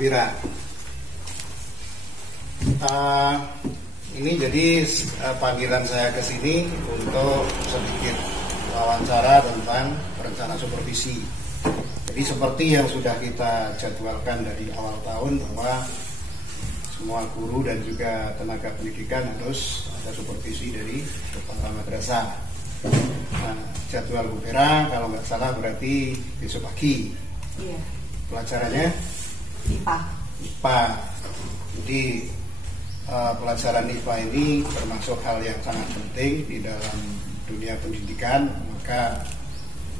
Vira. Ini jadi panggilan saya ke sini untuk sedikit wawancara tentang rencana supervisi. Jadi seperti yang sudah kita jadwalkan dari awal tahun bahwa semua guru dan juga tenaga pendidikan harus ada supervisi dari kepala madrasah. Nah, jadwal Bu Vera kalau nggak salah berarti besok pagi. Iya. Pelajarannya IPA. IPA. Jadi pelajaran IPA ini termasuk hal yang sangat penting di dalam dunia pendidikan, maka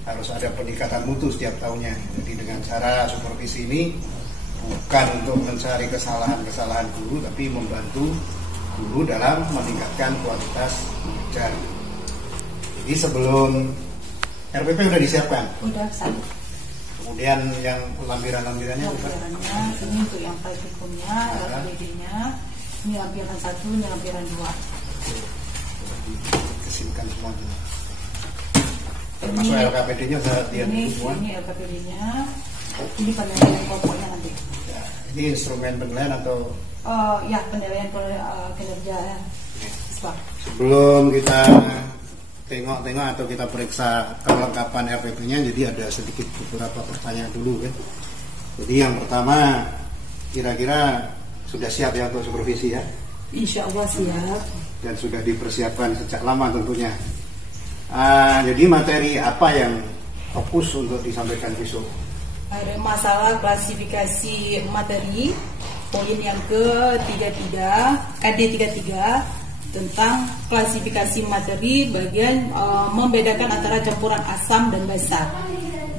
harus ada peningkatan mutu setiap tahunnya. Jadi dengan cara supervisi ini bukan untuk mencari kesalahan-kesalahan guru, tapi membantu guru dalam meningkatkan kualitas mengajar. Jadi sebelum RPP sudah disiapkan? Udah, satu. Kemudian yang lampiran-lampirannya? Lampirannya ini untuk yang praktikumnya, LPD-nya. Ini lampiran 1, ini lampiran 2. Dikesinikan semua dulu. Termasuk LKPD-nya sudah lihat semua? Ini LKPD-nya. Ini penilaian pokoknya nanti. Ya, ini instrumen penilaian atau? Ya, penilaian kinerja siswa. Sebelum kita tengok-tengok atau kita periksa kelengkapan RPP-nya, jadi ada sedikit beberapa pertanyaan dulu ya. Jadi yang pertama, kira-kira sudah siap ya untuk supervisi ya? Insya Allah siap. Dan sudah dipersiapkan sejak lama tentunya. Jadi materi apa yang fokus untuk disampaikan besok? Ada masalah klasifikasi materi, poin yang ke-33, KD33 tentang klasifikasi materi bagian membedakan antara campuran asam dan basa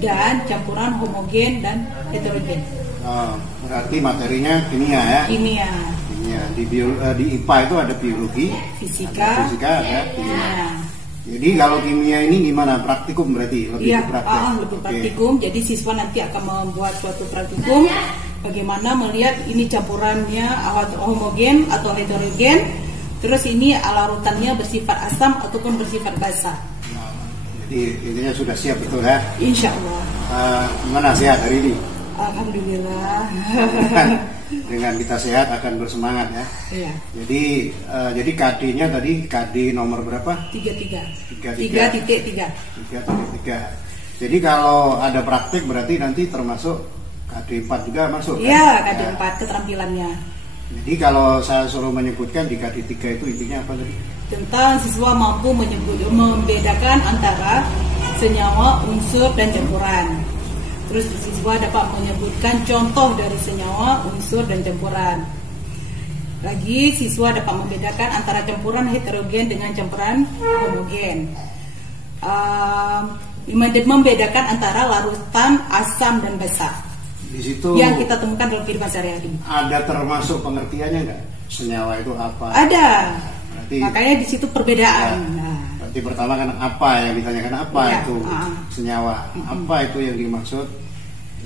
dan campuran homogen dan heterogen. Berarti materinya kimia ya? Kimia. Di IPA itu ada biologi, fisika ada kimia. Jadi kalau kimia ini gimana? Praktikum berarti? Lebih praktikum. Jadi siswa nanti akan membuat suatu praktikum bagaimana melihat ini campurannya homogen atau heterogen. Terus ini larutannya bersifat asam ataupun bersifat basa. Jadi intinya sudah siap betul ya? Insya Allah. Gimana sehat hari ini? Alhamdulillah. Dengan kita sehat akan bersemangat ya. Iya. Jadi KD-nya tadi KD nomor berapa? 3.3. Jadi kalau ada praktik berarti nanti termasuk KD 4 juga masuk? Iya, kan? KD 4 keterampilannya. Jadi kalau saya suruh menyebutkan di KD 3 itu intinya apa tadi? Tentang siswa mampu membedakan antara senyawa, unsur, dan campuran. Terus siswa dapat menyebutkan contoh dari senyawa, unsur, dan campuran. Lagi siswa dapat membedakan antara campuran heterogen dengan campuran homogen. Membedakan antara larutan asam dan basa. Di situ yang kita temukan dalam kehidupan sehari-hari. Ada termasuk pengertiannya nggak? Senyawa itu apa? Ada. Makanya di situ perbedaan. Ya. Berarti pertama kan apa yang ditanyakan apa ya, itu senyawa, apa itu yang dimaksud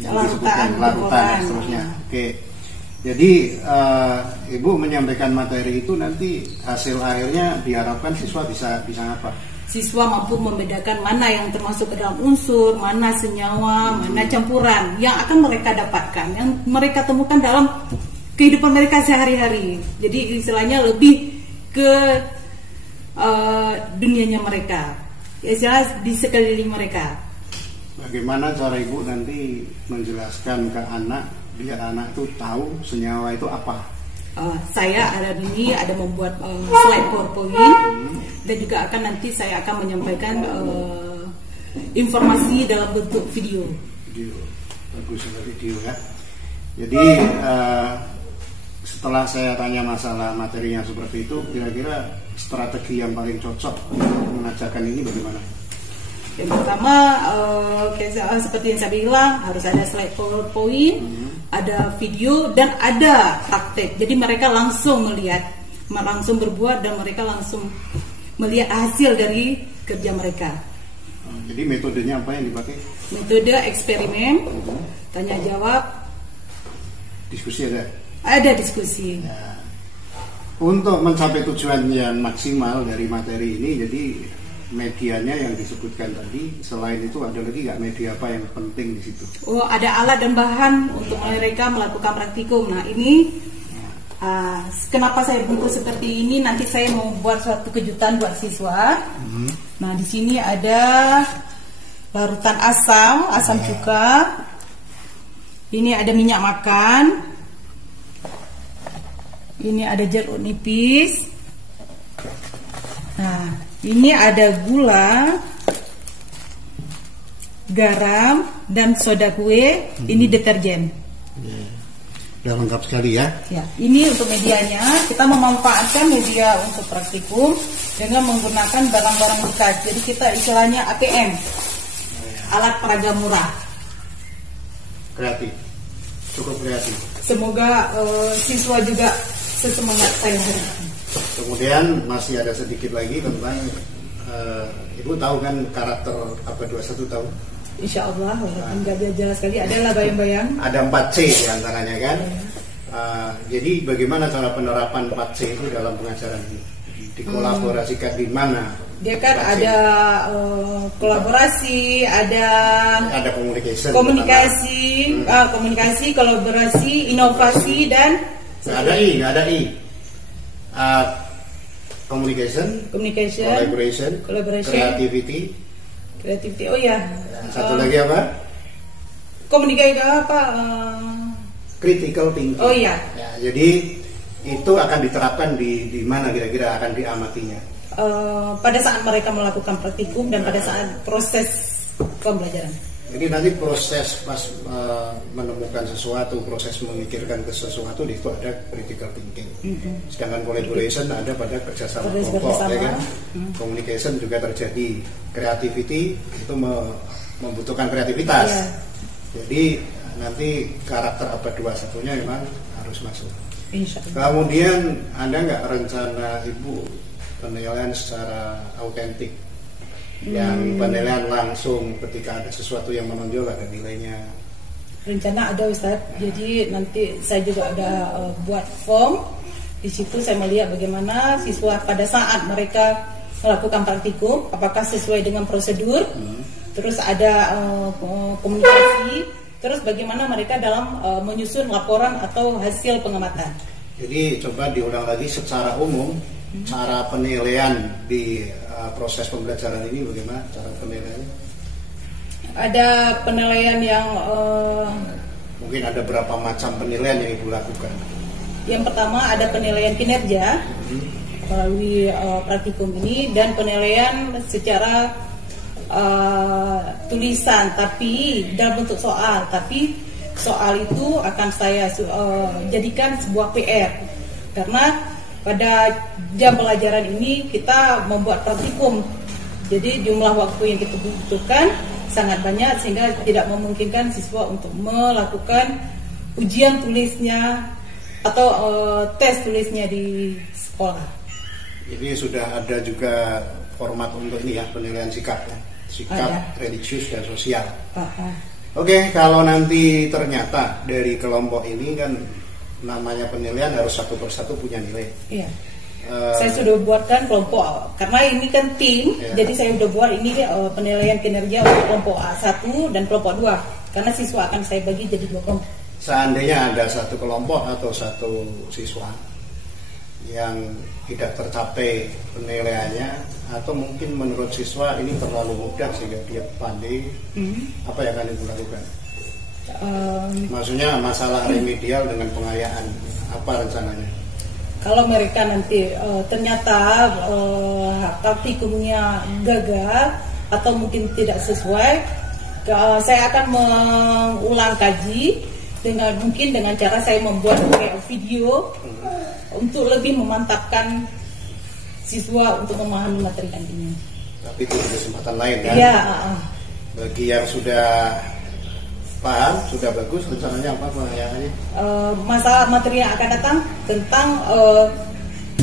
yang disebutkan larutan dan seterusnya. Oke. Jadi Ibu menyampaikan materi itu nanti hasil akhirnya diharapkan siswa bisa apa? Siswa mampu membedakan mana yang termasuk ke dalam unsur, mana senyawa, mana campuran yang akan mereka dapatkan, yang mereka temukan dalam kehidupan mereka sehari-hari. Jadi istilahnya lebih ke dunianya mereka, istilah di sekeliling mereka. Bagaimana cara Ibu nanti menjelaskan ke anak biar anak itu tahu senyawa itu apa? Saya hari ini ada membuat slide PowerPoint dan juga nanti saya akan menyampaikan informasi dalam bentuk video. Bagus video ya. Jadi setelah saya tanya masalah materinya seperti itu, kira-kira strategi yang paling cocok untuk mengajarkan ini bagaimana? Yang pertama, seperti yang saya bilang, harus ada slide PowerPoint, ada video, dan ada praktek. Jadi mereka langsung melihat, langsung berbuat, dan mereka langsung melihat hasil dari kerja mereka. Jadi metodenya apa yang dipakai? Metode eksperimen, tanya jawab, diskusi ada? Ada diskusi. Ya. Untuk mencapai tujuan yang maksimal dari materi ini, jadi medianya yang disebutkan tadi. Selain itu ada lagi nggak media apa yang penting di situ? Oh, ada alat dan bahan untuk mereka melakukan praktikum. Nah ini kenapa saya bentuk seperti ini? Nanti saya mau buat suatu kejutan buat siswa. Nah di sini ada larutan asam cuka. Ini ada minyak makan. Ini ada jeruk nipis. Nah, ini ada gula, garam, dan soda kue. Ini deterjen. Sudah lengkap sekali ya. Ya, ini untuk medianya. Kita memanfaatkan media untuk praktikum dengan menggunakan barang-barang bekas. Jadi kita istilahnya APM, alat peraga murah. Kreatif, cukup kreatif. Semoga siswa juga sesemangat saya hari ini. Kemudian masih ada sedikit lagi tentang Ibu tahu kan karakter AB21 tahu? Insya Allah, walaupun nggak jelas sekali, adalah bayang-bayang. Ada 4C diantaranya kan. Jadi bagaimana cara penerapan 4C itu dalam pengajaran ini? Dikolaborasikan di mana? Dia kan ada kolaborasi, ada komunikasi, kolaborasi, inovasi, dan nggak ada I. Communication, collaboration, creativity. Oh ya. Satu lagi apa? Komunikasi apa? Critical thinking. Oh iya. Ya, jadi itu akan diterapkan di mana kira-kira akan diamatinya? Pada saat mereka melakukan praktikum dan pada saat proses pembelajaran. Jadi nanti proses pas menemukan sesuatu, proses memikirkan ke sesuatu, di situ ada critical thinking. Sedangkan collaboration ada pada kerjasama kelompok, ya kan? Communication juga terjadi. Creativity itu membutuhkan kreativitas. Yeah. Jadi nanti karakter AB21-nya memang harus masuk. Insyaallah. Kemudian ada nggak rencana Ibu penilaian secara autentik? Yang penilaian langsung ketika ada sesuatu yang menonjol ada nilainya. Rencana ada Ustaz. Jadi nanti saya juga ada buat form. Di situ saya melihat bagaimana siswa pada saat mereka melakukan praktikum, apakah sesuai dengan prosedur. Terus ada komunikasi. Terus bagaimana mereka dalam menyusun laporan atau hasil pengamatan. Jadi coba diulang lagi secara umum cara penilaian di proses pembelajaran ini bagaimana cara penilaiannya? Ada penilaian yang mungkin ada berapa macam penilaian yang Ibu lakukan? Yang pertama ada penilaian kinerja melalui praktikum ini, dan penilaian secara tulisan tapi dalam bentuk soal. Tapi soal itu akan saya jadikan sebuah PR karena pada jam pelajaran ini kita membuat praktikum, jadi jumlah waktu yang kita butuhkan sangat banyak sehingga tidak memungkinkan siswa untuk melakukan ujian tulisnya atau tes tulisnya di sekolah. Jadi sudah ada juga format untuk ini ya, penilaian sikap ya, sikap religius dan sosial. Oke, kalau nanti ternyata dari kelompok ini kan namanya penilaian harus satu persatu punya nilai. Iya. Saya sudah buatkan kelompok karena ini kan tim, jadi saya sudah buat ini penilaian kinerja untuk kelompok A1 dan kelompok 2 karena siswa akan saya bagi jadi 2 kelompok. Seandainya ada satu kelompok atau satu siswa yang tidak tercapai penilaiannya atau mungkin menurut siswa ini terlalu mudah sehingga dia pandai, apa yang akan Ibu lakukan? Maksudnya masalah remedial dengan pengayaan, apa rencananya? Kalau mereka nanti ternyata praktikumnya gagal atau mungkin tidak sesuai, saya akan mengulang kaji mungkin dengan cara saya membuat video untuk lebih memantapkan siswa untuk memahami materi ini. Tapi itu kesempatan lain kan? Iya. Bagi yang sudah paham, sudah bagus, rencananya apa pengayaannya? Masalah materi yang akan datang tentang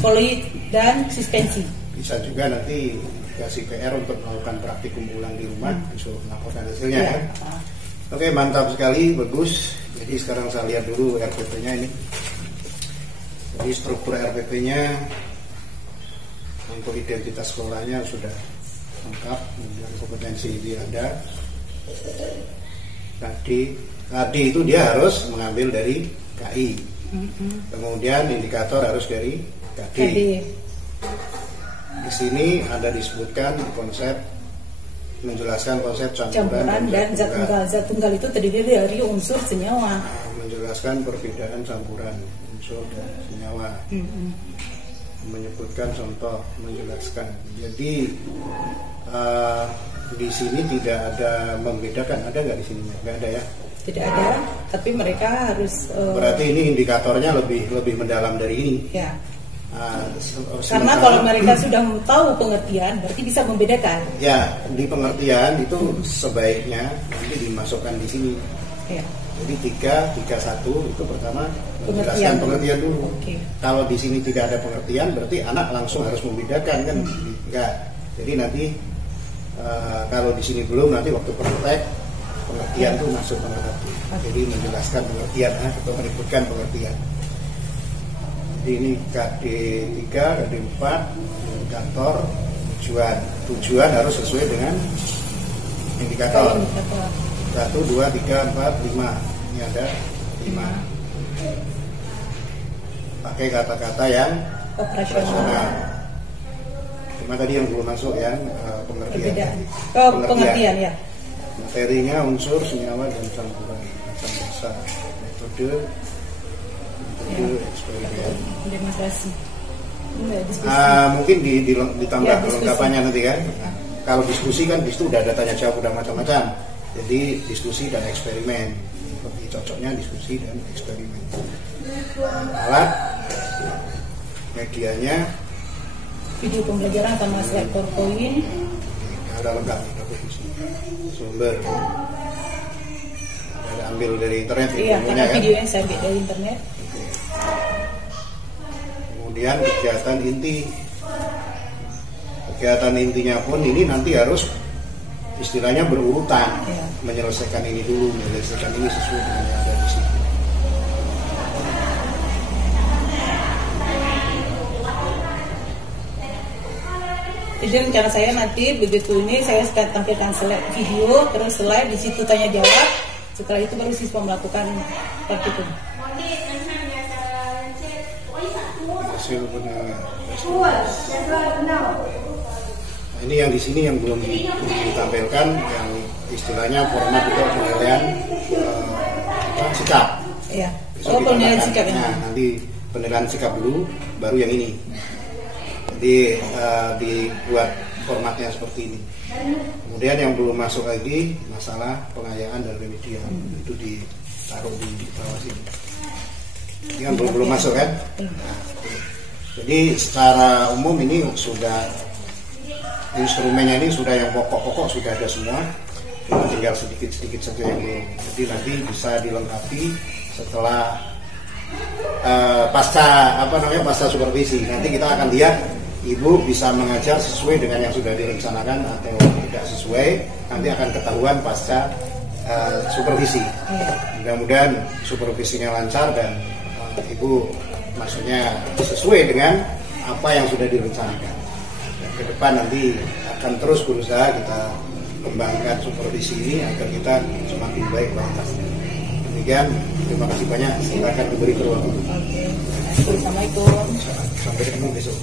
poli dan suspensi. Bisa juga nanti kasih PR untuk melakukan praktikum ulang di rumah, disuruh melaporkan hasilnya ya. Oke, mantap sekali, bagus. Jadi sekarang saya lihat dulu RPP-nya ini. Jadi struktur RPP-nya untuk identitas sekolahnya sudah lengkap, kemudian kompetensi dia ada. KD itu dia harus mengambil dari KI, kemudian indikator harus dari KD. Di sini ada disebutkan konsep, menjelaskan konsep campuran dan zat tunggal. Zat tunggal itu terdiri dari unsur senyawa. Menjelaskan perbedaan campuran unsur dan senyawa. Menyebutkan contoh, menjelaskan. Jadi di sini tidak ada membedakan, ada nggak di sini? Nggak ada ya? Tidak ada, tapi mereka harus. Berarti ini indikatornya lebih mendalam dari ini. Ya. Karena kalau mereka sudah tahu pengertian, berarti bisa membedakan. Ya, di pengertian itu sebaiknya nanti dimasukkan di sini. Ya. Jadi 331 itu pertama menjelaskan pengertian dulu. Kalau di sini tidak ada pengertian, berarti anak langsung harus membedakan kan? Enggak. Jadi nanti kalau di sini belum, nanti waktu praktek pengertian itu masuk mengerti. Jadi menjelaskan pengertian atau menyebutkan pengertian. Jadi ini KD3, KD4, indikator, tujuan harus sesuai dengan indikator. 1, 2, 3, 4, 5. Ini ada 5. Pakai kata-kata yang operasional. Cuma tadi yang belum masuk yang pengertian. Pengertian ya. Materinya unsur, senyawa, dan campuran. Macam dasar, metode eksperimen. Demonstrasi. Mungkin ditambah kelengkapannya nanti kan. Kalau diskusi kan di situ udah ada tanya jawab, udah macam-macam. Jadi diskusi dan eksperimen. Lebih cocoknya diskusi dan eksperimen. Alat, medianya, video pembelajaran sama slide PowerPoint. Ada lengkap sumber. Ada ambil dari internet. Iya, karena videonya saya ambil dari internet. Kemudian kegiatan inti. Kegiatan intinya pun ini nanti harus istilahnya berurutan. Menyelesaikan ini dulu, menyelesaikan ini sesuai dengan yang ada di sini. Jadi rencana saya nanti begitu ini saya akan tampilkan slide video, terus slide di situ tanya jawab. Setelah itu baru siswa melakukan praktikum. Hasil penilaian. Nah, ini yang di sini yang belum ditampilkan, yang istilahnya format untuk penilaian sikap. Iya. Penilaian sikap ini. Nah, nanti penilaian sikap dulu, baru yang ini. Jadi dibuat formatnya seperti ini. Kemudian yang belum masuk lagi masalah pengayaan dan remedial, itu ditaruh di bawah sini. Ini kan belum masuk kan? Nah, jadi secara umum ini sudah instrumennya ini sudah yang pokok-pokok sudah ada semua, cuma tinggal sedikit-sedikit saja yang belum. Jadi nanti bisa dilengkapi setelah pasca supervisi. Nanti kita akan lihat ibu bisa mengajar sesuai dengan yang sudah direncanakan atau tidak sesuai. Nanti akan ketahuan pasca supervisi. Mudah-mudahan supervisinya lancar dan ibu maksudnya sesuai dengan apa yang sudah direncanakan. Dan ke depan nanti akan terus berusaha kita kembangkan supervisi ini agar kita semakin baik kualitasnya. Demikian, terima kasih banyak. Silakan diberi ruang. Assalamualaikum. Sampai ketemu besok.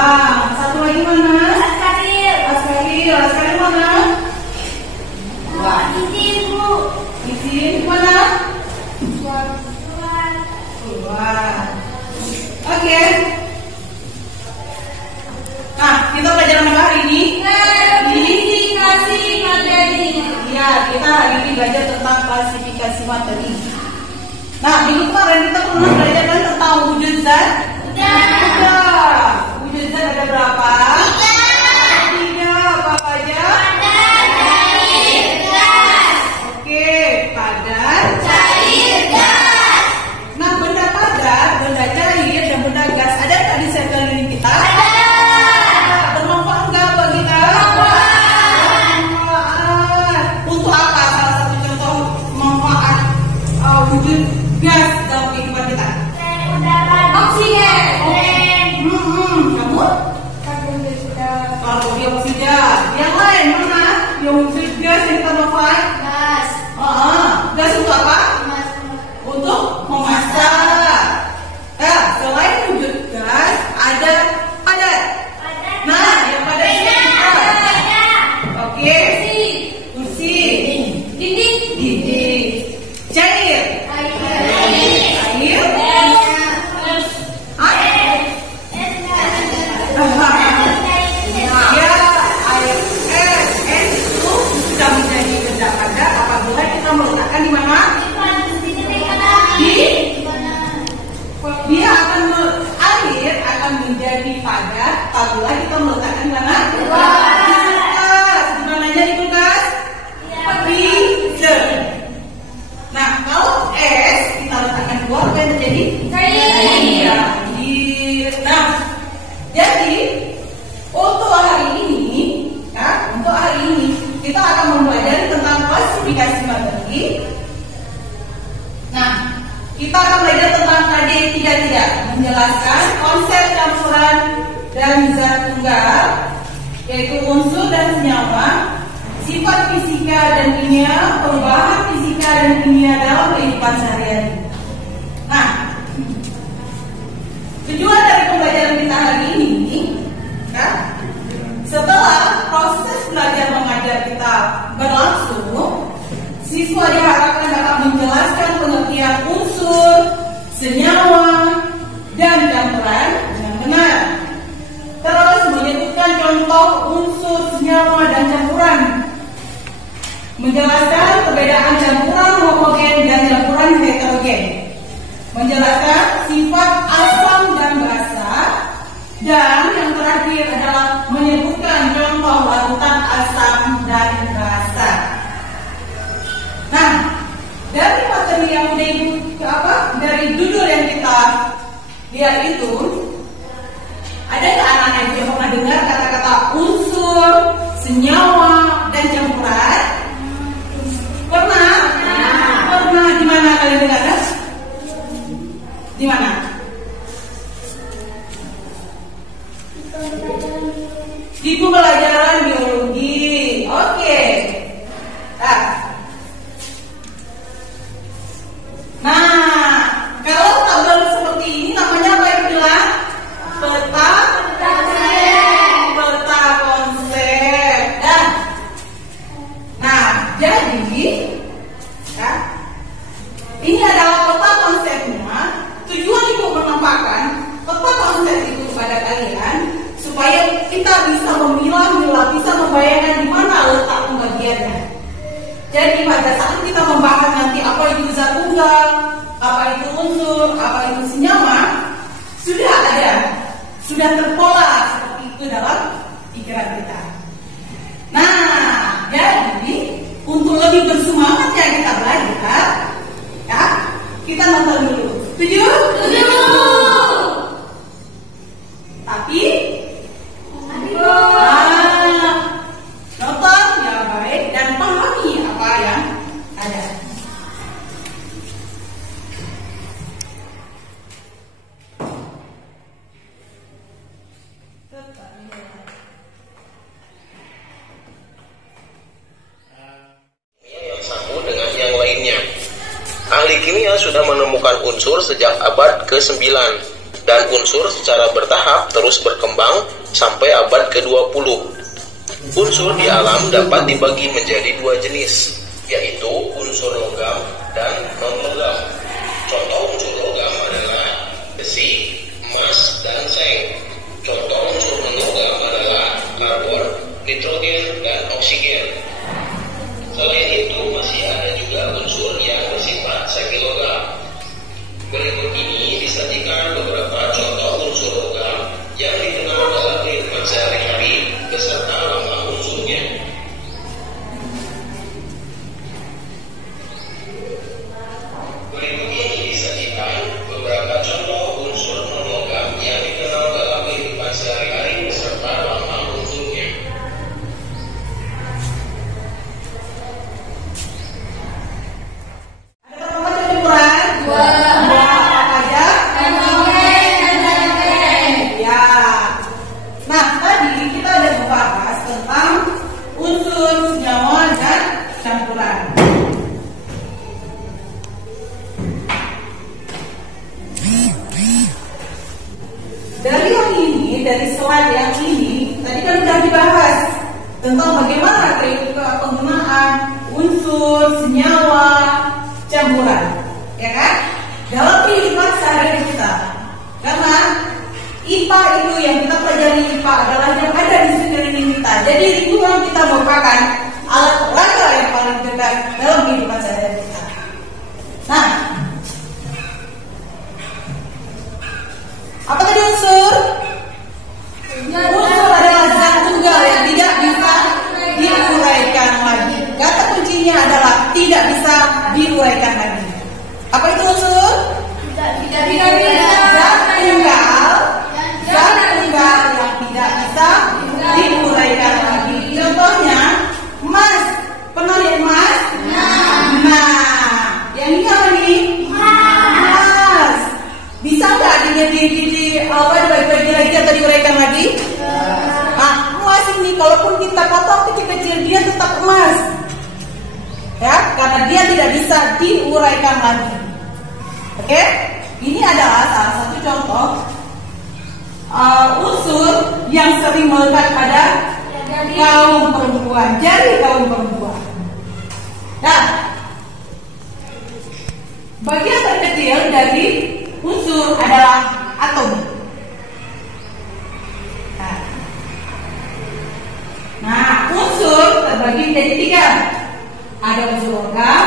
Tulang. Satu lagi mana? Askaril. Askaril mana? Izin, Bu. Izin mana? Keluar. Oke. Nah, kita belajar apa hari ini? Klasifikasi materi. Ya, kita hari ini belajar tentang klasifikasi materi. Nah, minggu kemarin kita pernah belajar tentang wujud zat. Wujud zat ada berapa? 3. Apa aja? Cair, gas. Oke, padat, cair, gas. Nah, benda padat, benda cair, dan benda gas ada nggak di sekeliling kita? Ada. Bermanfaat nggak buat kita? Bermanfaat. Untuk apa? Salah satu contoh manfaat wujud gas dalam kehidupan kita. Oksigen. Kamu? Karbon dioksida. Yang lain mana? Yang wujud gas yang kita manfaat? Gas. Gas untuk apa? Untuk memasak. Nah, selain wujud gas ada padat. Nah, yang padat ini apa? Oke. Kursi. Dinding. Cair. Air akan menjadi padat apabila kita meletakkan di mana? Di kulkas. Di mananya di kulkas? Freezer. Nah, kalau es kita letakkan di luar, apa yang terjadi? Cair. Nah, jadi untuk hari ini, kita akan mempelajari tentang klasifikasi materi. Nah, kita akan belajar tentang KD 3 menjelaskan konsep campuran dan zat tunggal, yaitu unsur dan senyawa, sifat fisika dan kimia, perubahan fisika dan kimia dalam kehidupan sehari-hari. Nah, tujuan dari pembelajaran kita hari ini, kan? Setelah proses belajar mengajar kita berlangsung, siswa diharapkan dapat menjelaskan pengertian unsur, senyawa, dan campuran dengan benar. Terus menyebutkan contoh unsur, senyawa, dan campuran. Menjelaskan perbedaan campuran homogen dan campuran heterogen. Menjelaskan sifat asam dan basa. Dan yang terakhir adalah menyebutkan contoh larutan asam dan basa. Nah, dari materi yang dari judul yang kita lihat itu, ada nggak anak-anak yang pernah dengar kata-kata unsur, senyawa, dan campuran? Pernah? Pernah. Di mana kalian dengar? Di mana? Di pembelajaran biologi. Oke. Nah, kalau tabel seperti ini namanya apa yang bilang? Peta konsep. Nah, jadi ini adalah peta konsepnya. Tujuan ibu menampakkan peta konsep itu kepada kalian supaya kita bisa memilah-milah, bisa membayangkan di mana letak pembagiannya. Jadi pada saat kita membahas nanti apa itu zat tunggal, apa itu unsur, apa itu senyawa, sudah terpola seperti itu dalam pikiran kita. Nah, jadi untuk lebih bersemangatnya kita belajar, ya, kita nonton dulu. Setuju? Tapi nonton yang baik dan pahami apa yang ada. Yang satu dengan yang lainnya. Ahli kimia sudah menemukan unsur sejak abad ke-9 dan unsur secara bertahap terus berkembang sampai abad ke-20. Unsur di alam dapat dibagi menjadi dua jenis, yaitu unsur logam dan non-logam. Contoh unsur logam adalah besi, emas, dan seng. Contoh unsur non-logam adalah karbon, nitrogen, dan oksigen. Selain itu masih ada juga unsur yang bersifat semi-logam. Berikut ini disajikan beberapa contoh unsur logam yang dikenal dalam kehidupan sehari-hari beserta lambang unsurnya. Berikut ini disajikan beberapa contoh unsur non-logam yang dikenal dalam kehidupan sehari-hari beserta lambang unsurnya. Dari slide yang ini tadi kan sudah dibahas tentang bagaimana penggunaan unsur, senyawa, campuran, ya kan? Dalam kehidupan sehari-hari kita. Karena IPA itu yang kita pelajari IPA adalah yang ada di sekeliling kita. Jadi lingkungan kita merupakan alat peraga yang paling dekat dalam kehidupan sehari-hari kita. Nah, apa tadi unsur? Unsur adalah zat tunggal yang tidak bisa diuraikan lagi. Kata kuncinya adalah tidak bisa diuraikan lagi. Apa itu unsur? Tidak bisa. Zat tunggal yang tidak bisa diuraikan lagi. Contohnya emas. Pernah lihat emas? Nah, yang ini apa nih? Emas. Bisa nggak dibagi lagi atau diuraikan lagi? Nah, emas ini kalaupun kita potong kecil-kecil dia tetap emas, ya, karena dia tidak bisa diuraikan lagi. Oke, ini adalah salah satu contoh unsur yang sering melekat pada kaum perempuan, jari kaum perempuan. Nah, bagian terkecil dari unsur adalah atom. Nah, unsur terbagi menjadi 3. Ada unsur logam,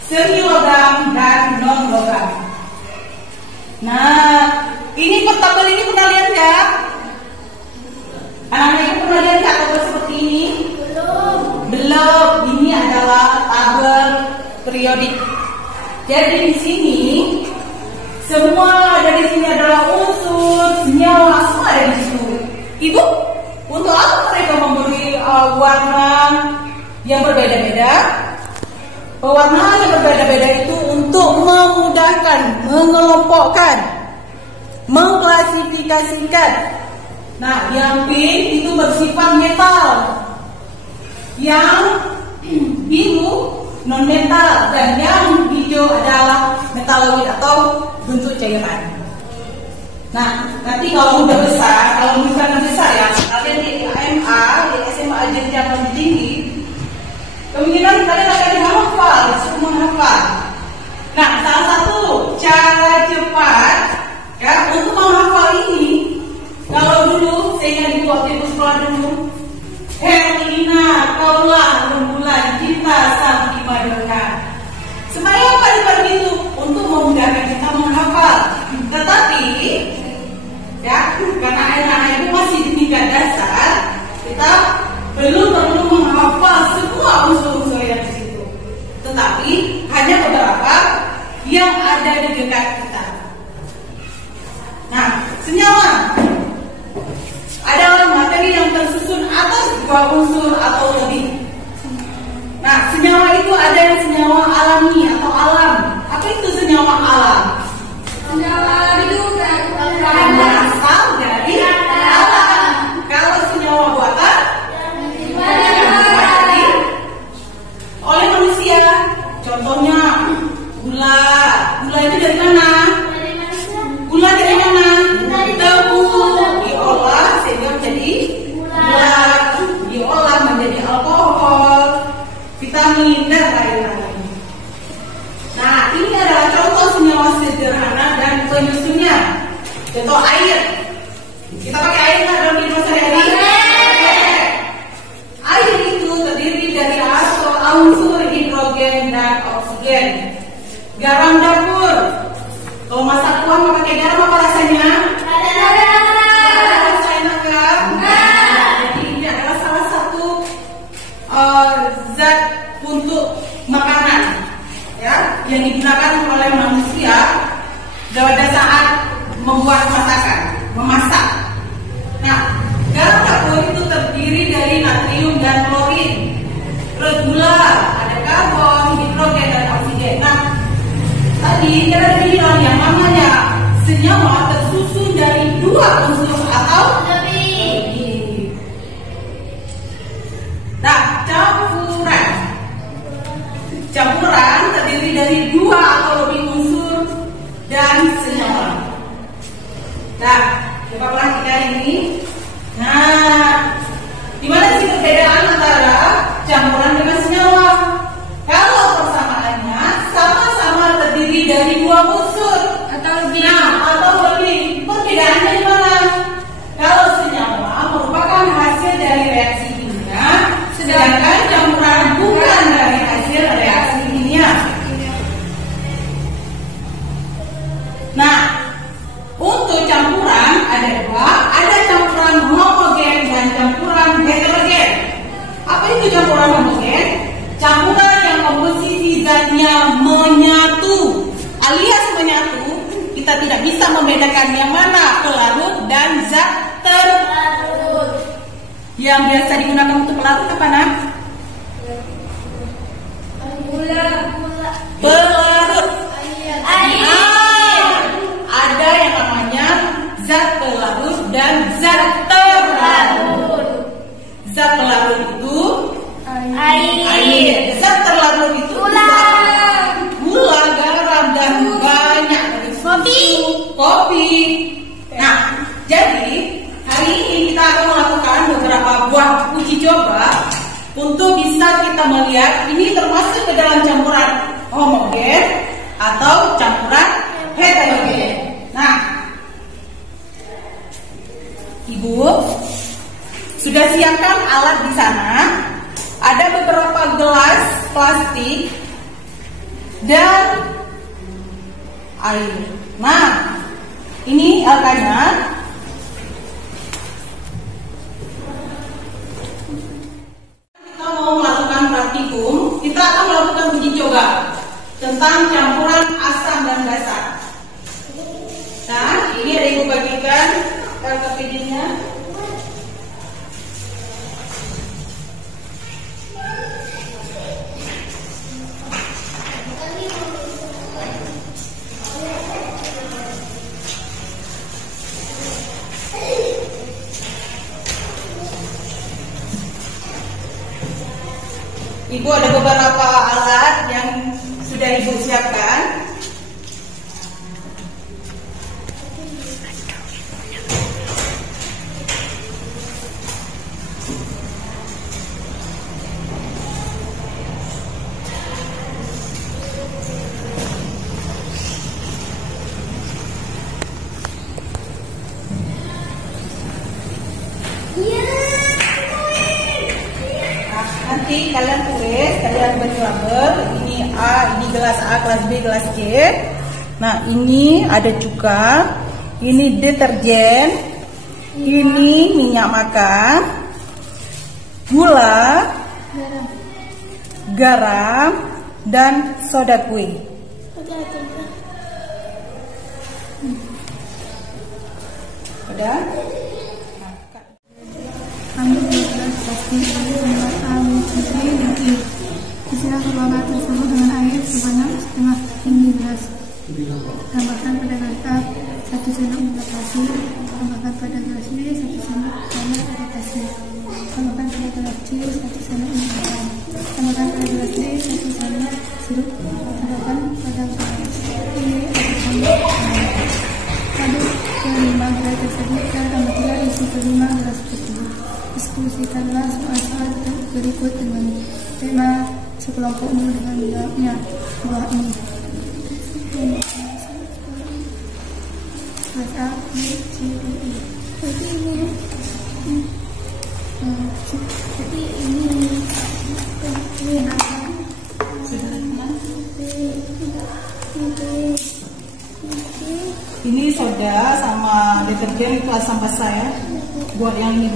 semi logam, dan non logam. Nah, ini tabel ini pernah lihat ya? Anak-anak pernah lihat nggak tabel seperti ini? Belum. Ini adalah tabel periodik. Jadi di sini semua ada di sini adalah unsur, senyawa, semua ada di situ. Ibu, untuk apa mereka memberi warna yang berbeda-beda? Pewarnaan yang berbeda-beda itu untuk memudahkan, mengelompokkan, mengklasifikasikan. Nah, yang pink itu bersifat metal, yang biru non-metal, dan yang hijau adalah metaloid atau bentuk cairan. Nah, nanti kalau udah besar, kalau bukan besar ya, kalian di SMA, di SMA jenjang lebih tinggi, kemungkinan kalian akan menghafal, semua menghafal. Nah, salah satu cara cepat ya untuk menghafal ini, kalau dulu saya ingat di waktu itu sekolah dulu, Herlina, kaulah rembulan kita sang dimadukan. Sebenarnya apa dibagi itu? Untuk memudahkan kita menghafal. Tetapi ya, karena anak-anak itu masih di tingkat dasar, kita belum perlu menghafal semua unsur-unsur yang di situ. Tetapi hanya beberapa yang ada di dekat kita. Nah, senyawa adalah materi yang tersusun atas 2 unsur atau lebih. Nah, senyawa itu ada yang senyawa alami atau alam. Apa itu senyawa alam? Senyawa hidup berasal dari alam. Kalau senyawa buatan dibuat oleh manusia. Contohnya gula. Gula itu dari mana? Gula dari mana? digunakan oleh manusia pada saat membuat masakan, memasak. Nah, garam dapur itu terdiri dari natrium dan klorin, terus gula, ada karbon, hidrogen dan oksigen. Nah, tadi kita bilang yang namanya senyawa tersusun dari dua unsur atau lebih. Nah, campuran terdiri dari dua atau lebih unsur dan senyawa. Nah, coba perhatikan ini. Nah, di mana sih perbedaan antara campuran dengan senyawa? Kalau persamaannya sama-sama terdiri dari dua unsur atau lebih. Nah, atau lebih. Perbedaannya di mana? Kalau senyawa merupakan hasil dari reaksi kimia, sedangkan campuran bukan dari hasil reaksi kimia. Nah, untuk campuran ada dua, ada campuran homogen dan campuran heterogen. Apa itu campuran homogen? Campuran yang komposisi zatnya menyatu, alias menyatu. Kita tidak bisa membedakan yang mana pelarut dan zat terlarut. Yang biasa digunakan untuk pelarut apa, Nak? Pelarut air. Ada yang namanya zat pelarut dan zat terlarut. Zat pelarut itu air. Zat terlarut itu gula, garam dan banyak kopi. Nah, jadi hari ini kita akan melakukan beberapa buah uji coba untuk bisa kita melihat ini termasuk ke dalam campuran homogen atau campuran heterogen. Nah, Ibu sudah siapkan alat di sana. Ada beberapa gelas plastik dan air. Nah, ini alatnya. Kita mau melakukan praktikum. Kita akan melakukan uji coba tentang campuran asam dan basa. Nah, ini ada Ibu bagikan KPD-nya. Ibu ada beberapa alat yang sudah Ibu siapkan. Nanti kalian tulis, kalian beri label. Ini A, ini gelas A, gelas B, gelas C. Nah, ini ada cuka, ini deterjen, ini minyak makan, gula, garam, dan soda kue. Udah? Isilah keluarga tersebut dengan air sebanyak setengah tinggi gelas. Tambahkan pada gelas A 1 sendok minyak pasir. Tambahkan pada gelas B 1 sendok minyak pasir. Tambahkan pada gelas C 1 sendok minyak garam. Tambahkan pada gelas D 1 sendok sirup. Tambahkan pada gelas E 1 sendok garam. Aduk kelima gelas tersebut dan tambahkan isi kelima gelas tersebut. Diskusikanlah soal-soal berikut dengan tema sekelompokmu dengan jawabnya buah ini. Kelas A, B, C, D, E. Jadi ini ini soda sama deterjen itu asam basa ya. Buat yang ini.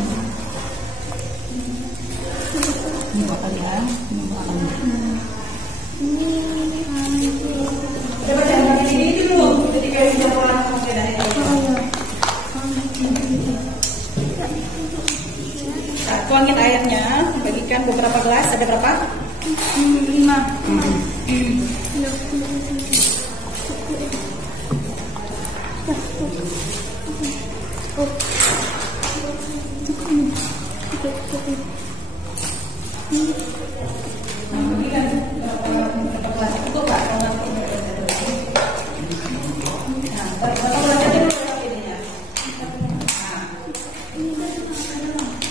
Ini buat kalian. Ini buat kalian. tuangin airnya, bagikan beberapa gelas. Ada berapa? 5.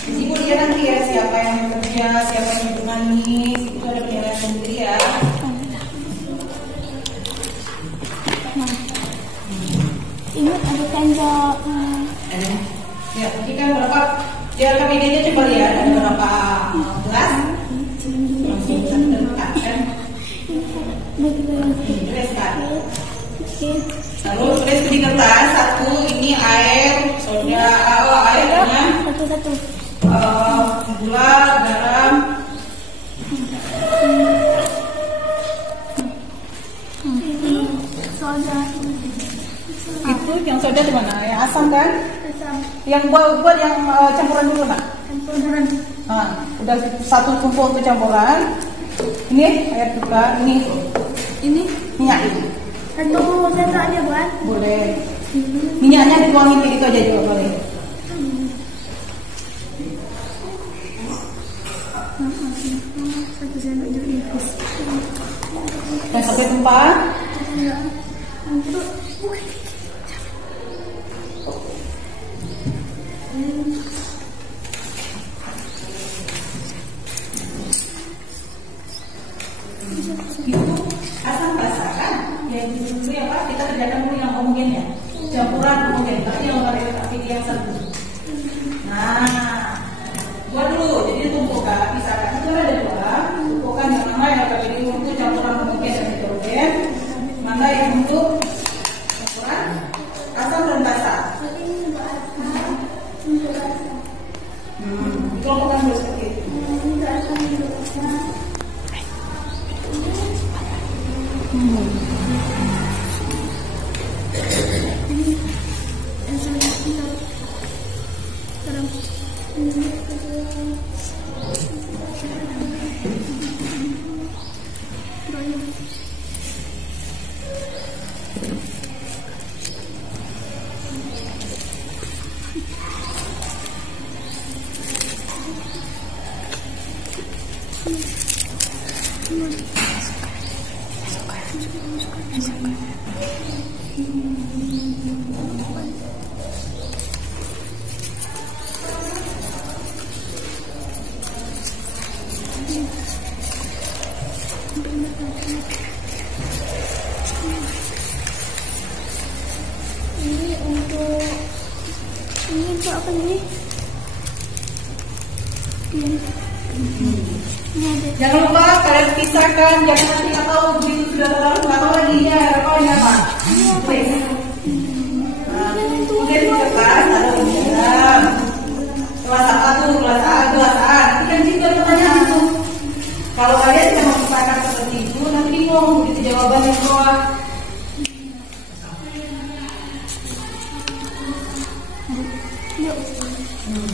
Ibu lihat nanti ya siapa yang bekerja, siapa yang menemani, itu ada penilaian sendiri ya. Ingat ada sendok. Ya, ini kan berapa? Biar kabinetnya coba lihat ada berapa gelas. Langsung bisa terdekat kan? Tulis kan? Lalu tulis di kertas satu ini air, soda, airnya. Satu-satu. Gula, garam. Soda. Itu yang soda di mana? Yang asam kan? Asam. Yang buat yang campuran dulu nak. Campuran. Udah satu tumpuk untuk campuran. Ini air juga. Ini minyak itu. Satu aja buat. Boleh. Minyaknya dituangin begitu aja juga boleh. Satu sendok jeruk nipis. Dan sampai tempat. Itu asam basah kan? Yang itu apa? Kita kerjakan dulu yang homogennya. Campuran homogen. Tapi yang yang satu. Nah, buat dulu. Jadi tumpukan, pisahkan. Itu ada dua. Tumpukan yang mana yang akan jadi untuk campuran homogen dan heterogen. Mana yang untuk campuran asam dan basah. Dikelompokkan dulu seperti itu. Ini untuk apa ini? Jangan lupa kalian pisahkan, jangan nanti nggak tahu begitu sudah terlalu nggak tahu lagi ini ada apa ini apa. Kemudian di kertas ada garam. Kelas apa tuh? Kelas A, kelas A. Nanti kan juga pertanyaan itu. Kalau kalian tidak memisahkan seperti itu, nanti bingung begitu jawabannya di bawah.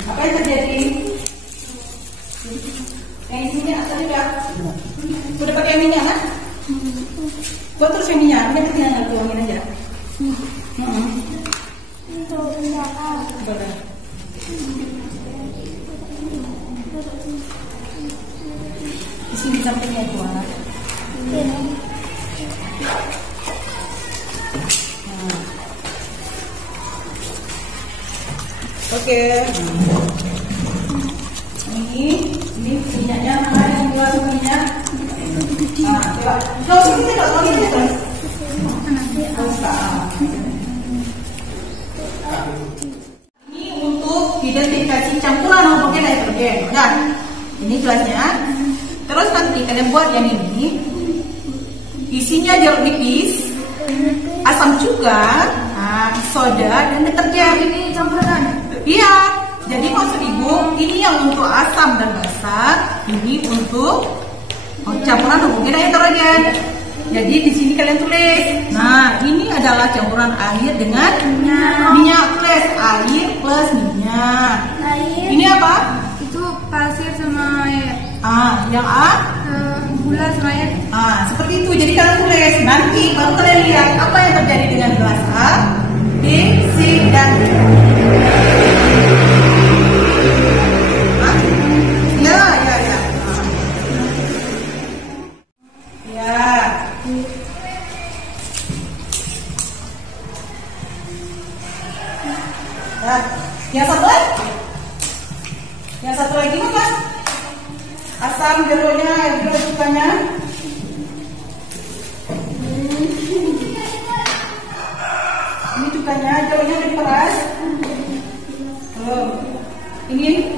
Apa yang terjadi? Yang isinya apa juga? Sudah pakai minyak kan? Buat terus yang minyak, nanti tinggal tuangin aja. Boleh. Di sini sampingnya tuang. Oke. Ini minyaknya mana yang buat minyak? Coba. Kalau kita tidak tahu ini terus. Ini untuk identifikasi campuran homogen dan heterogen. Nah, ini gelasnya. Terus nanti kalian buat yang ini. Isinya jeruk nipis, asam cuka, soda dan deterjen. Ini campuran. Iya, jadi maksud ibu ini yang untuk asam dan basah, ini untuk campuran homogen dan heterogen. Jadi di sini kalian tulis. Nah, ini adalah campuran air dengan minyak. Tulis air plus minyak. Air. Ini apa? Itu Yang A? Gula sama air. Seperti itu. Jadi kalian tulis. Nanti baru kalian lihat apa yang terjadi dengan gelas A, B, C, dan D. Ya. Yang satu lagi mana? Asam jeruknya, yang kedua cukanya. Ini cukanya, jeruknya udah diperas. Belum. Ini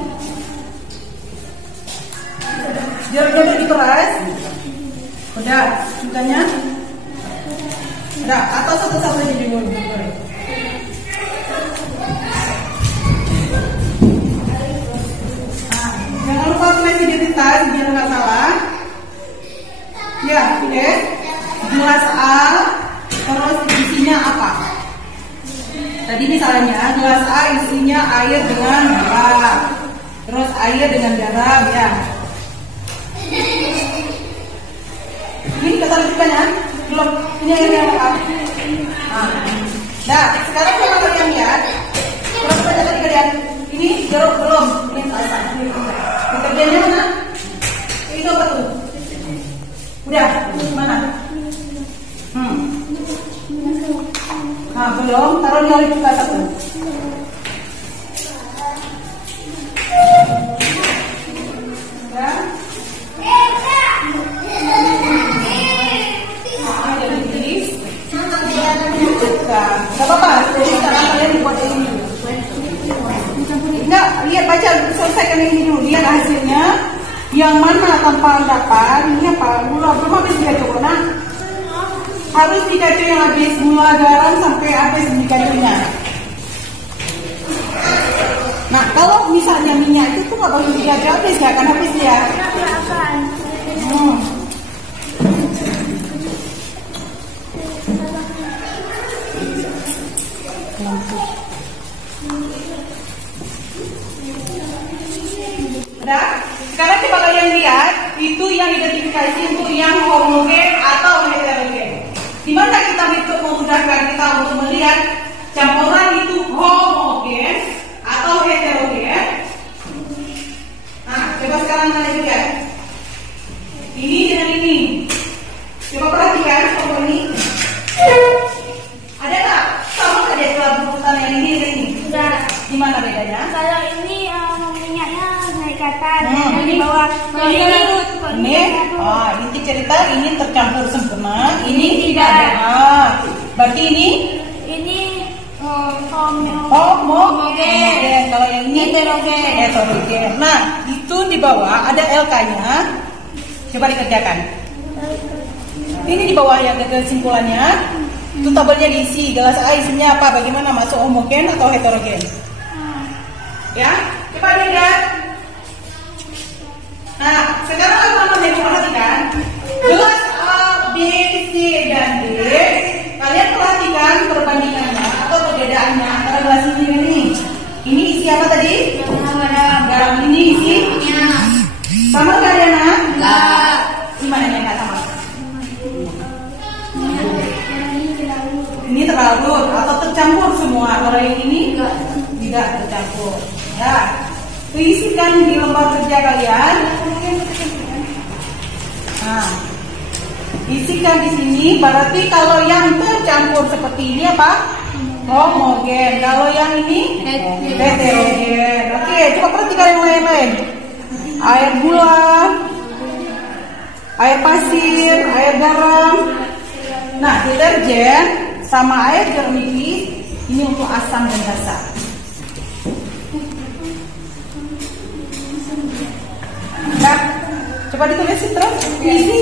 jeruknya udah diperas. Udah, cukanya. Udah, atau satu-satu aja dulu. Jangan lupa tulis identitas biar nggak salah. Ya, oke. Gelas A, terus isinya apa? Tadi misalnya gelas A isinya air dengan gula, terus air dengan garam ya. Ini kita lanjutkan ya. Belum, ini airnya apa? Nah, sekarang kita kalian lihat. Terus kita tadi kalian ini jeruk belum? Ini salah. Deterjennya mana? Itu apa tuh? Udah, mana? Belum, taruh di hari juga satu. Ya. Jadi tulis. Gak apa-apa, jadi sekarang kalian buat ini. Enggak, lihat baca selesaikan ini dulu. Lihat hasilnya. Yang mana tanpa endapan? Ini apa? Gula belum habis dia coba. Nah, harus dikacau yang habis gula garam sampai habis dikacaunya. Nah, kalau misalnya minyak itu tuh nggak boleh dikacau habis ya, kan habis ya. Udah, sekarang coba kalian lihat itu yang identifikasi untuk yang homogen atau heterogen. Di mana kita untuk memudahkan kita untuk melihat campuran itu homogen atau heterogen. Nah, coba sekarang kalian lihat. Ini dengan ini. Coba perhatikan foto ini. Ada nggak? Sama nggak dia telah berurutan yang ini dan ini? Sudah. Di mana bedanya? Kalau ini minyaknya naik ke atas, di bawah. Kalau ini inti cerita ini tercampur sempurna, ini tidak. Berarti ini homogen. Kalau yang ini heterogen. Nah, itu di bawah ada LK-nya. Coba dikerjakan. Ini di bawah yang kesimpulannya. Itu tabelnya diisi. Gelas A isinya apa? Bagaimana masuk homogen atau heterogen? Ya, coba lihat. Nah, sekarang apa yang perhatikan? Gelas A, B, C, dan D. Kalian perhatikan perbandingannya atau perbedaannya antara gelas ini dengan ini. Ini isi apa tadi? Garam. Ini isi? Sama nggak, Diana? Enggak. Gimana yang nggak sama? Ini terlarut atau tercampur semua. Kalau yang ini tidak tercampur. Ya. Isikan di lembar kerja kalian. Nah, isikan di sini. Berarti kalau yang tercampur seperti ini apa? Homogen. Kalau yang ini heterogen. Oke, coba perhatikan yang lain-lain. Air gula, air pasir, air garam. Nah, deterjen sama air jeruk nipis ini untuk asam dan basa. Nah, coba ditulis terus isi.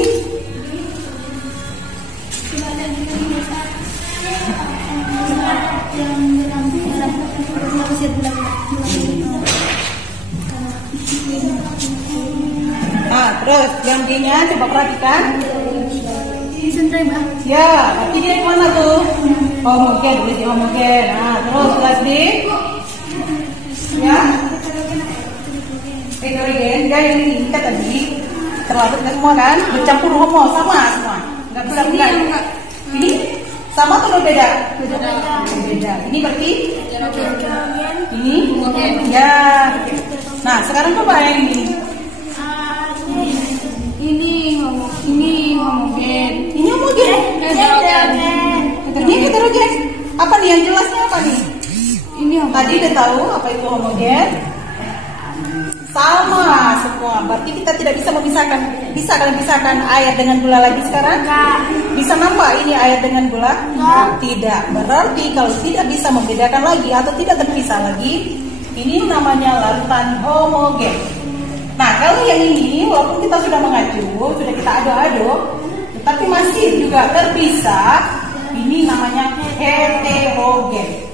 Nah, terus yang D-nya coba perhatikan. Ya, tapi dia mana tuh? Homogen, tulis di homogen. Nah, terus kelas D. Ya. Heterogen, dia yang diinginkan tadi terlarut semua kan, bercampur homo sama semua, nggak bulat-bulat. Ini sama atau beda? Beda. Ini berarti ini ya. Nah sekarang coba yang ini. Ini homogen. Ini homogen. Ini heterogen. Apa nih yang jelasnya apa nih? Ini homogen. Tadi udah tahu apa itu homogen. Sama semua. Berarti kita tidak bisa memisahkan. Bisa kalian pisahkan air dengan gula lagi sekarang? Bisa nampak ini air dengan gula? Tidak. Berarti kalau tidak bisa membedakan lagi atau tidak terpisah lagi, ini namanya larutan homogen. Nah, kalau yang ini walaupun kita sudah mengaduk, sudah kita aduk-aduk, tetapi masih juga terpisah, ini namanya heterogen.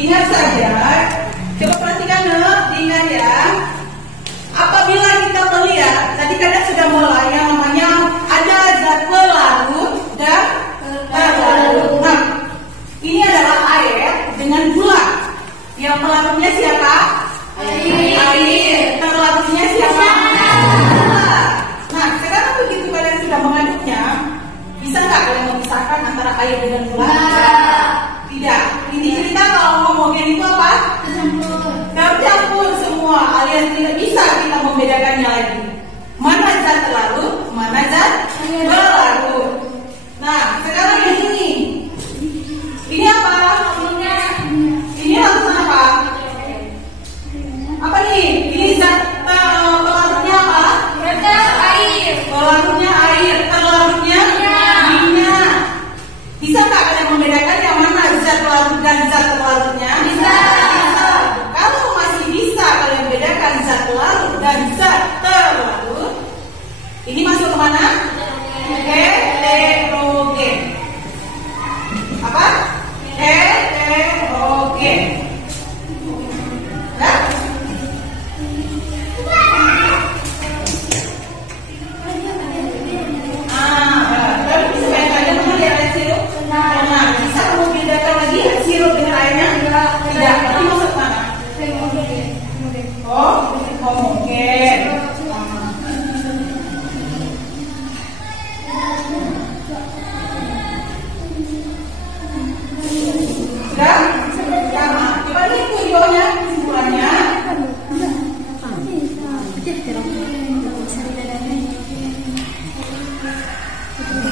Ingat saja, coba perhatikan ingat ya. Apabila kita melihat, tadi kadang sudah mulai yang namanya ada zat pelarut dan terlarut. Nah, ini adalah air dengan gula. Yang pelarutnya siapa? Air. Terlarutnya siapa? Gula. Nah, sekarang begitu kalian sudah mengaduknya, bisa nggak kalian memisahkan antara air dengan gula? Tidak. Ini cerita kalau homogen itu apa? Tercampur semua, alias tidak bisa kita membedakannya lagi. Mana zat terlarut, mana zat pelarut. Nah, sekarang yang ini. Ini apa? Ini larutan apa? Apa nih? Ini zat pelarutnya apa? Air. Pelarutnya air, terlarutnya minyak. Bisa nggak kalian membedakan yang mana zat pelarut dan zat terlarutnya? Bisa. Kalau masih bisa kalian bedakan zat pelarut dan zat terlarut, ini masuk ke mana? Heterogen. Apa? Heterogen. Nah? Bisa kamu bedakan lagi sirup dengan airnya? Tidak. Tapi masuk mana? Oh, homogen. Sudah? Coba lihat videonya, kesimpulannya.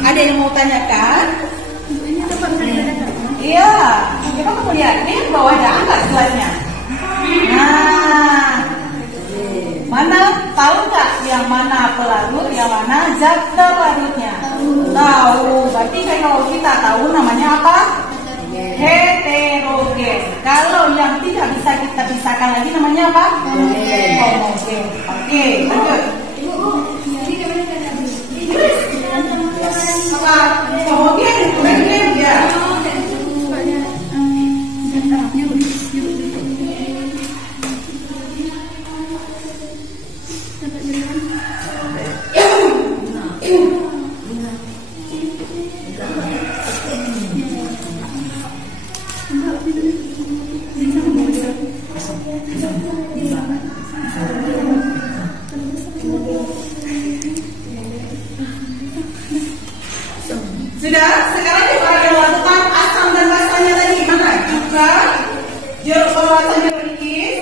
Ada yang mau tanyakan? Iya, coba kamu lihat ini bawah ada angka gelasnya. Nah, mana tahu nggak yang mana pelarut, yang mana zat terlarutnya? Tahu. Berarti kalau kita tahu namanya apa? Heterogen. Kalau yang tidak bisa kita pisahkan lagi namanya apa? Homogen. Oke, lanjut. Apa? Homogen, homogen ya. Sudah, sekarang kita akan lakukan asam dan basahnya tadi. Mana? Juga jeruk rasanya sedikit.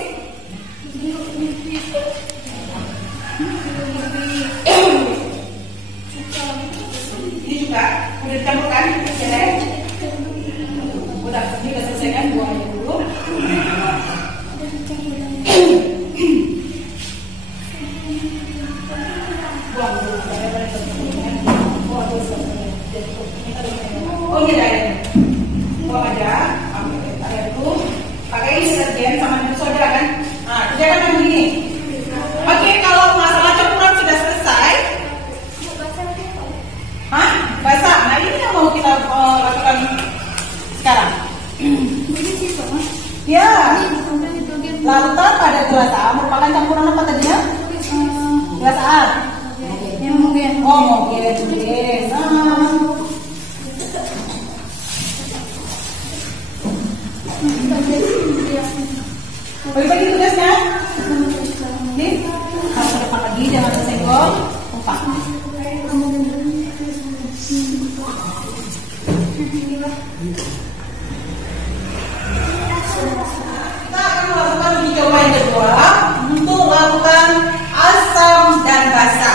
Ini juga udah dicampurkan, ya. Udah, ini udah selesai kan? Buangnya dulu. Buang dulu. Oh iya, Ya. Larutan pada gelas A merupakan campuran apa tadinya? Gelas A. Homogen. Homogen. Bagi-bagi tugasnya. Nih, harus ke depan lagi, jangan tersenggol. Tumpah. Kita akan melakukan uji coba yang kedua untuk larutan asam dan basa.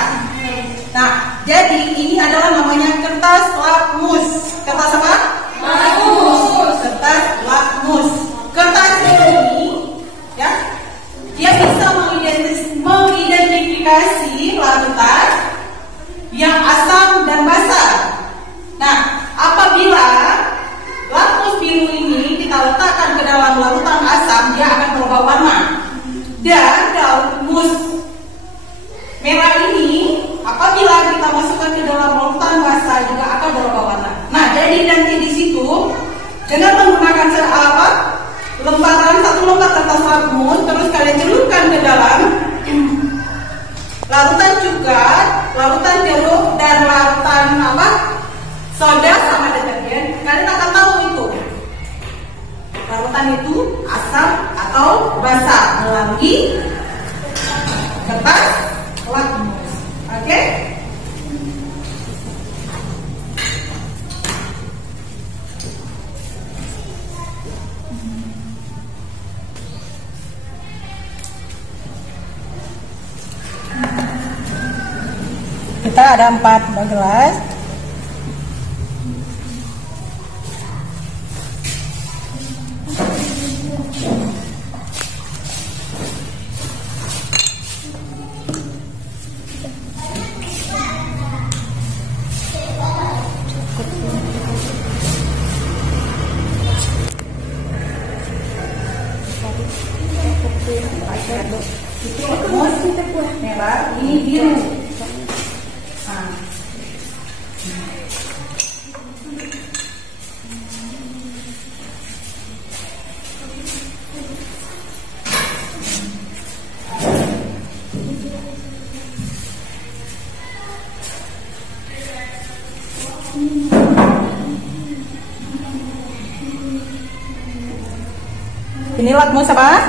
Nah, jadi ini adalah namanya kertas lakmus. Kertas apa? Lakmus. Kertas lakmus. Kertas ini, ya, dia bisa mengidentifikasi larutan yang asam dan basa. Nah, apabila lakmus biru ini kita letakkan ke dalam larutan asam, dia akan berubah warna. Dan lakmus merah ini apabila kita masukkan ke dalam larutan basa juga akan berubah warna. Nah, jadi nanti di situ dengan menggunakan satu lembar kertas lakmus, terus kalian celupkan ke dalam larutan juga, larutan jeruk dan larutan soda sama deterjen. Kalian akan tahu itu larutan itu asam atau basa melalui kertas lakmus. Oke? Kita ada 4 gelas. Itu merah, ini biru. Ini lakmus apa?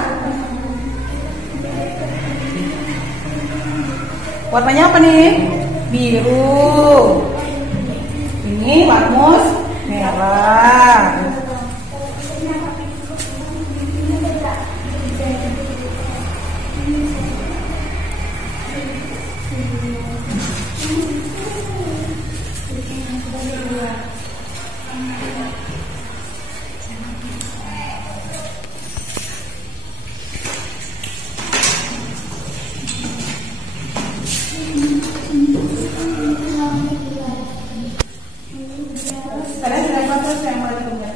Warnanya apa nih? Biru. Ini lakmus merah. Kalian sudah foto yang mau ditunggu.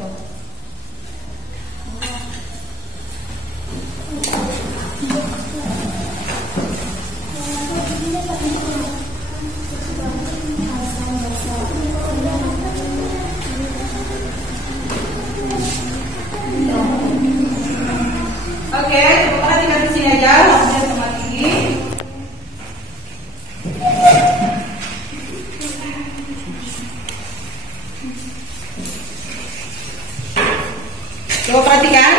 Oke, coba tinggal di sini aja, langsung sama gigi. Coba perhatikan.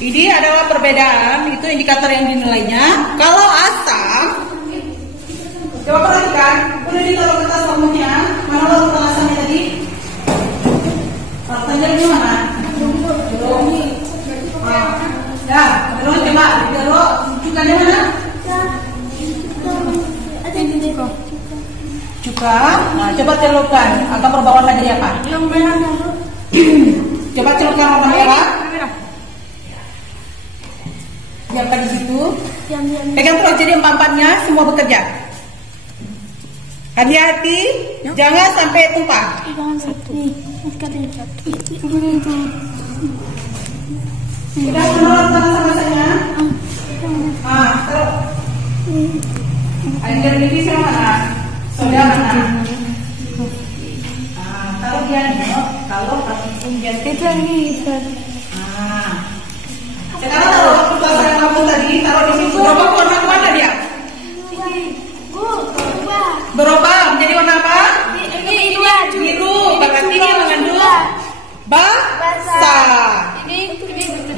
Ini adalah perbedaan, itu indikator yang dinilainya. Kalau asam, coba perhatikan, udah ditaruh kertas lakmusnya. Mana larutan asamnya tadi? Larutannya di mana? Belum. Ya, belum coba ditaruh cukanya mana? Cuka. Nah, coba celupkan. Akan berubah warna jadi apa? Yang merah. Coba celupkan warna merah. Yang di situ. Pegang terus jadi empat-empatnya semua bekerja. Hati-hati, jangan sampai tumpah. Sudah menolak sama-samanya. Terus. Air ini mana? Soda mana? Taruh bagiannya kalau partikel gas Itu yang ini. Nah, sekarang taruh kertas kamu tadi, taruh di situ. Berubah warna kemana dia? Berubah menjadi warna apa? Biru. Berarti dia mengandung basah.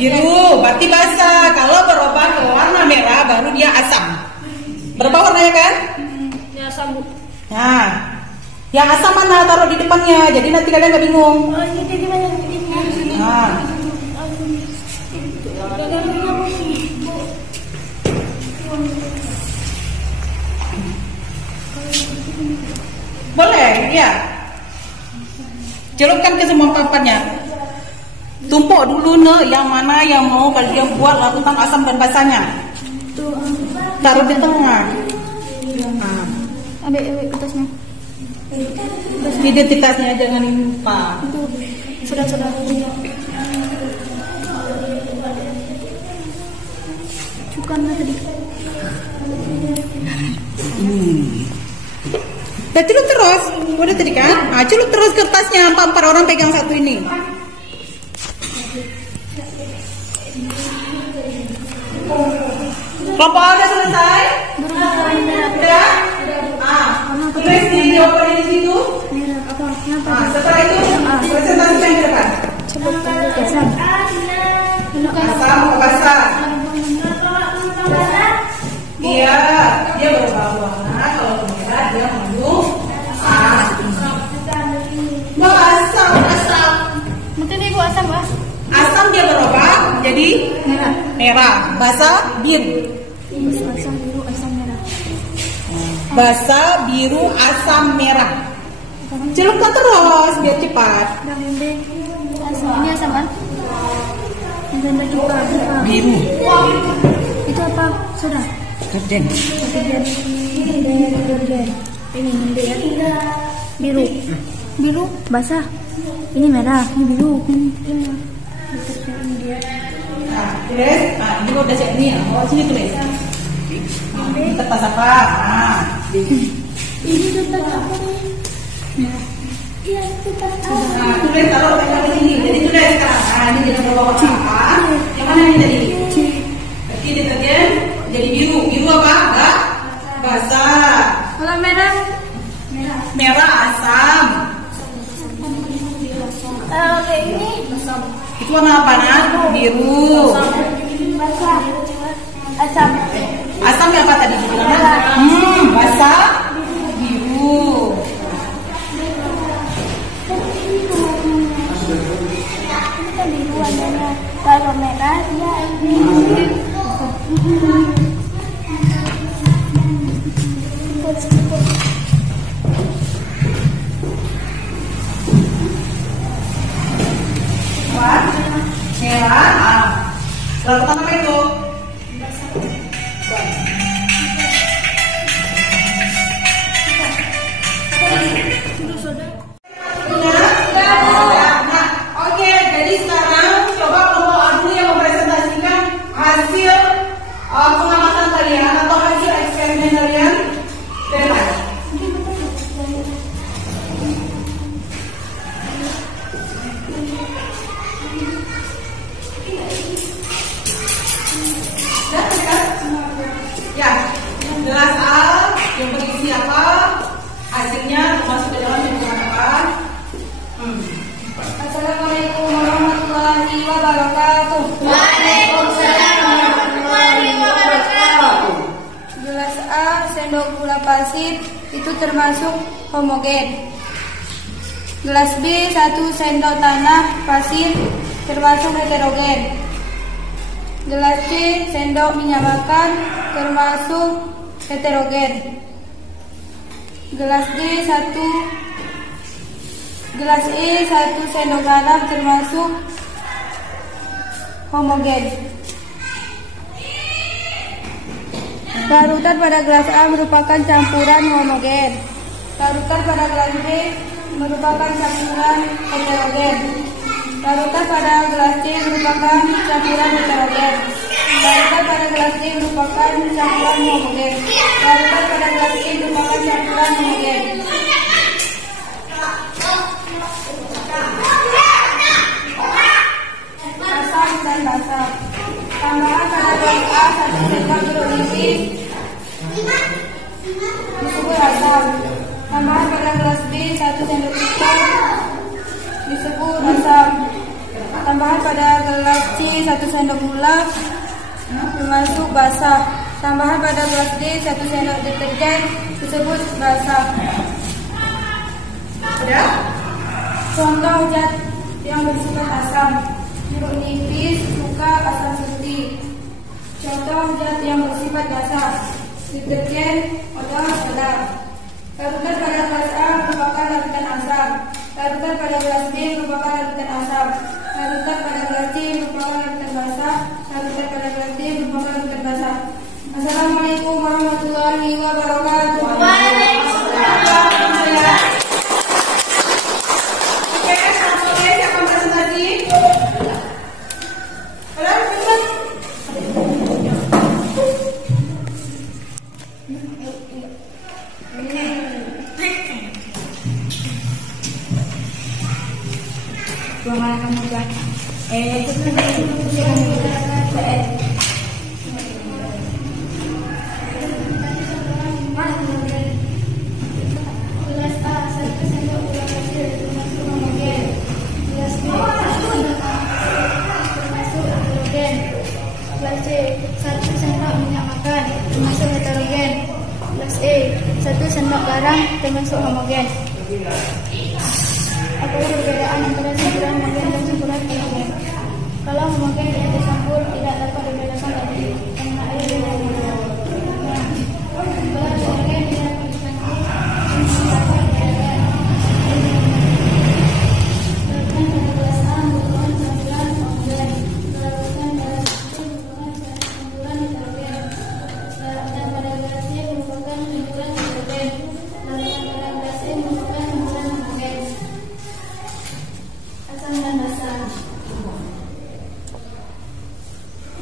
Biru berarti basah. Kalau berubah ke warna merah baru dia asam. Berubah warnanya kan? Ya asam. Nah, yang asam mana taruh di depannya. Jadi nanti kalian nggak bingung. Nah. Boleh, ya. Celupkan ke semua papannya. Tumpuk dulu yang mana yang mau kalian buat larutan asam dan basahnya. Taruh di tengah. Nah. Ambil kertasnya. Identitasnya jangan lupa. Sudah. Cukup tadi. Dan celup terus, udah tadi kan? Nah, celup terus kertasnya, empat orang pegang satu ini. Kelompok A udah selesai? Udah? Tulis di jawabannya di situ. Setelah itu presentasikan ke depan. Asam atau basah? Iya, dia berubah warna. Kalau merah dia mengandung asam. Mungkin ibu asam, Mas. Asam dia berubah jadi merah. Basah biru. Asam biru, asam merah. Basah biru asam merah. Celupkan terus biar cepat. Ini asam kan? Yang juga Biru. itu apa? Sudah. Deterjen. Ini ya. Biru basah. Ini merah, ini biru. Nah, tulis. Nah, ini udah siap nih. Oh, sini tulis. Kertas apa? Nah. Ini kertas apa nih? Iya, kertas apa? Nah, tulis taruh di sini. Jadi tulis sekarang. Nah, ini kita bawa apa? Yang mana ini tadi? Berarti deterjen jadi biru. Biru apa? Basah. Kalau merah? Merah asam. Oke, ini Itu warna apa, Nak? Biru. basah. Asam. Asamnya apa tadi? Basah. Biru. Ini kan biru warnanya. Kalau merah dia ini. Merah. Larutan apa itu? Oke, jadi sekarang coba kelompok A dulu yang mempresentasikan hasil pengamatan kalian atau hasil eksperimen kalian. Depan. Ya, gelas A yang berisi apa? Hasilnya masuk ke dalam hitungan apa? Assalamualaikum warahmatullahi wabarakatuh. Waalaikumsalam warahmatullahi wabarakatuh. Gelas A sendok gula pasir itu termasuk homogen. Gelas B 1 sendok tanah pasir termasuk heterogen. Gelas C sendok minyak makan termasuk heterogen. Gelas E 1 sendok garam termasuk homogen. Larutan pada gelas A merupakan campuran homogen. Larutan pada gelas B merupakan campuran heterogen. Larutan pada gelas C merupakan campuran heterogen. Larutan pada gelas D merupakan campuran homogen. Larutan pada gelas E merupakan campuran homogen. kelas A 1 sendok jeruk nipis disebut asam. Tambahan pada kelas B 1 sendok cuka disebut asam. Tambahan pada gelas C 1 sendok gula termasuk basah. Tambahan pada gelas D 1 sendok deterjen disebut basah. Sudah? Contoh zat yang bersifat asam: jeruk nipis, cuka, asam setik. Contoh zat yang bersifat basah: deterjen, odol, soda. Larutan pada kelas A merupakan larutan asam. Larutan pada kelas B merupakan larutan asam. Larutan pada kelas C merupakan larutan basah. Larutan pada kelas D merupakan larutan basah. Assalamualaikum warahmatullahi wabarakatuh. Gelas A 1 sendok gula pasir termasuk homogen. Gelas B 1 sendok termasuk heterogen. Gelas C 1 sendok minyak makan termasuk heterogen. Gelas E 1 sendok garam termasuk homogen. Apa perbedaan antara campuran homogen dan campuran heterogen? Kalau homogen yang dicampur tidak dapat dibedakan lagi karena air dan air. Kalau heterogen tidak dapat dicampur dapat dibedakan. Larutan pada gelas A merupakan campuran homogen. Larutan pada gelas B merupakan campuran heterogen. Larutan pada gelas C merupakan campuran heterogen. Larutan pada gelas E merupakan campuran homogen. Asam dan basah.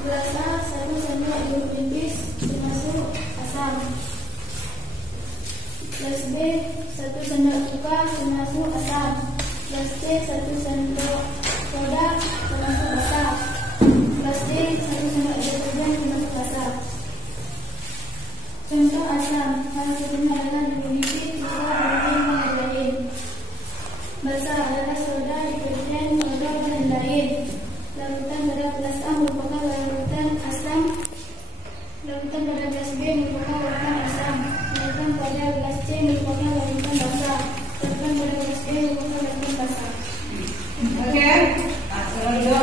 Gelas A 1 sendok jeruk nipis termasuk asam. Gelas B 1 sendok cuka termasuk asam. Gelas C 1 sendok soda termasuk basah. Gelas D 1 sendok deterjen termasuk basah. Contoh asam salah satunya adalah jeruk nipis, cuka, deterjen dan lain-lain. Basah adalah soda, deterjen, odol dan lain-lain. Larutan pada gelas A merupakan larutan asam. Larutan pada gelas B merupakan larutan asam. Larutan pada gelas C merupakan larutan basah. Larutan pada gelas D merupakan larutan basah. Oke. Nah, selanjutnya.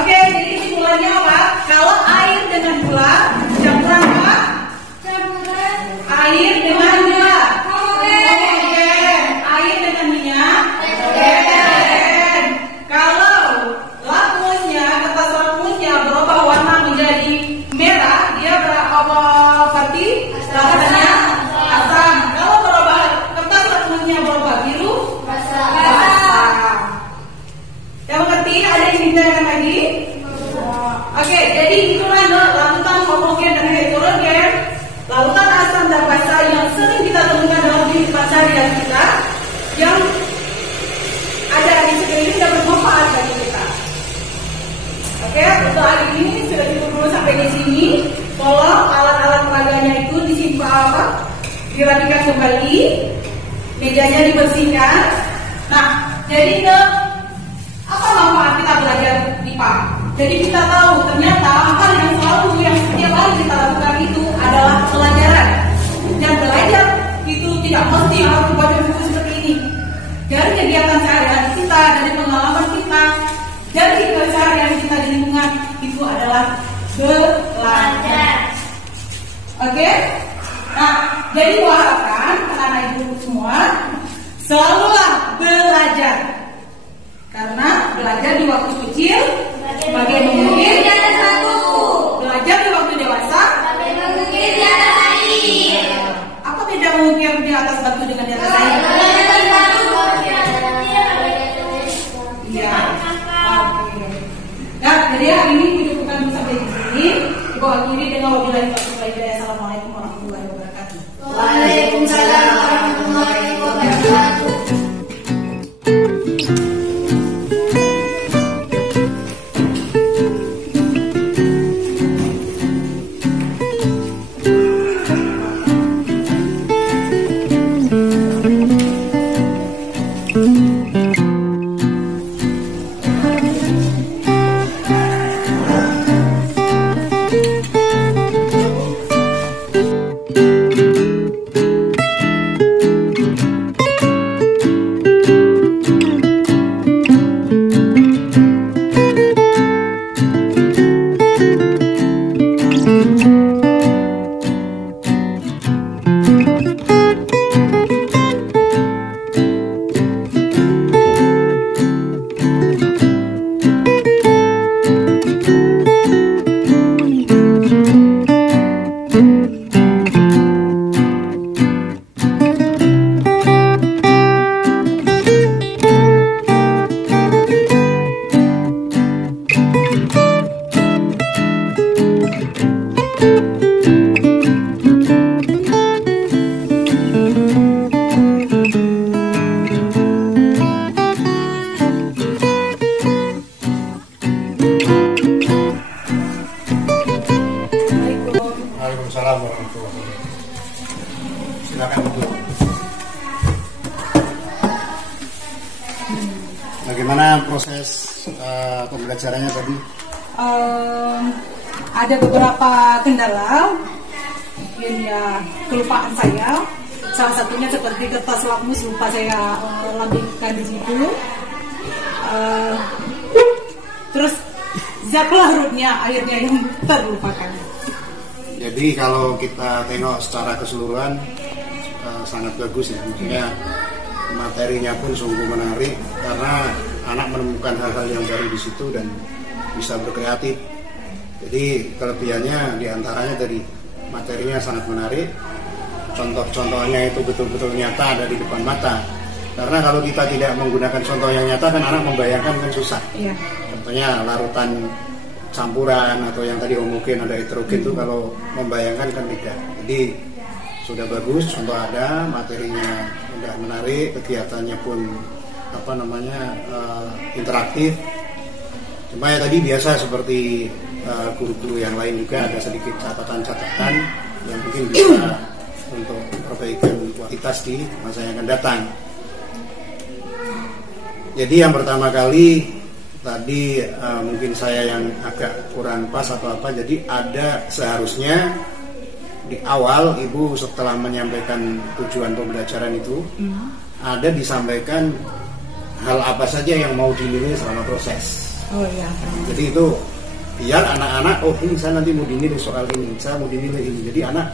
Oke, jadi kesimpulannya apa? Kalau air dengan gula, campuran apa? Campuran Air dengan gula. homogen. Air dengan minyak. Heterogen. Kalau lakmusnya, kertas lakmusnya berubah warna menjadi merah, dia berapa berarti? Rasanya asam. Kalau berubah kertas lakmusnya berubah biru, basah. Yang mengerti? Ada yang ditanyakan lagi? Oke, jadi itulah larutan homogen dan heterogen. Larutan asam dan basah yang sering kita temukan dalam kehidupan sehari-hari kita, yang ada di sekeliling dan bermanfaat bagi kita. Oke, untuk hari ini sudah cukup dulu sampai di sini. Tolong alat-alat peraganya itu disimpan, dirapikan kembali, mejanya dibersihkan. Nah, jadi apa manfaat kita belajar IPA? Jadi kita tahu ternyata hal yang setiap hari kita lakukan itu adalah pelajaran. Dan belajar itu tidak mesti harus membaca buku seperti ini. Dari kegiatan sehari-hari kita, dari pengalaman kita, dari keseharian kita di lingkungan, itu adalah belajar. Oke? Nah, jadi harapkan anak-anak ibu semua selalulah belajar. Karena belajar di waktu kecil sebagai mungkin belajar di waktu dewasa apa beda mungkin di atas batu dengan di atas air? Iya. Oke. Nah, jadi hari ini kita bukan sampai di sini. Ibu akhiri dengan wabillahi taufiq wal hidayah. Assalamualaikum warahmatullahi wabarakatuh. Waalaikumsalam warahmatullahi wabarakatuh. Bagaimana proses pembelajarannya tadi? Ada beberapa kendala, mungkin ya kelupaan saya. Salah satunya seperti kertas lakmus lupa saya lambingkan di situ. Terus zatlah rootnya, airnya yang terlupakan. Jadi kalau kita tengok secara keseluruhan sangat bagus ya, maksudnya materinya pun sungguh menarik karena anak menemukan hal-hal yang baru di situ dan bisa berkreatif. Jadi kelebihannya diantaranya dari materinya sangat menarik, contoh-contohnya itu betul-betul nyata ada di depan mata. Karena kalau kita tidak menggunakan contoh yang nyata kan anak membayangkan kan susah. Iya. Contohnya larutan campuran atau yang tadi homogen ada heterogen itu kalau membayangkan kan tidak. Jadi sudah bagus, contoh ada, materinya sudah menarik, kegiatannya pun interaktif. Cuma ya tadi biasa seperti guru-guru yang lain juga ada sedikit catatan-catatan yang mungkin bisa untuk perbaikan kualitas di masa yang akan datang. Jadi yang pertama kali tadi mungkin saya yang agak kurang pas atau apa, jadi ada seharusnya di awal Ibu setelah menyampaikan tujuan pembelajaran itu ada disampaikan hal apa saja yang mau dinilai selama proses. Oh iya. Jadi itu biar anak-anak, oh ini saya nanti mau dinilai soal ini, saya mau dinilai ini. Jadi anak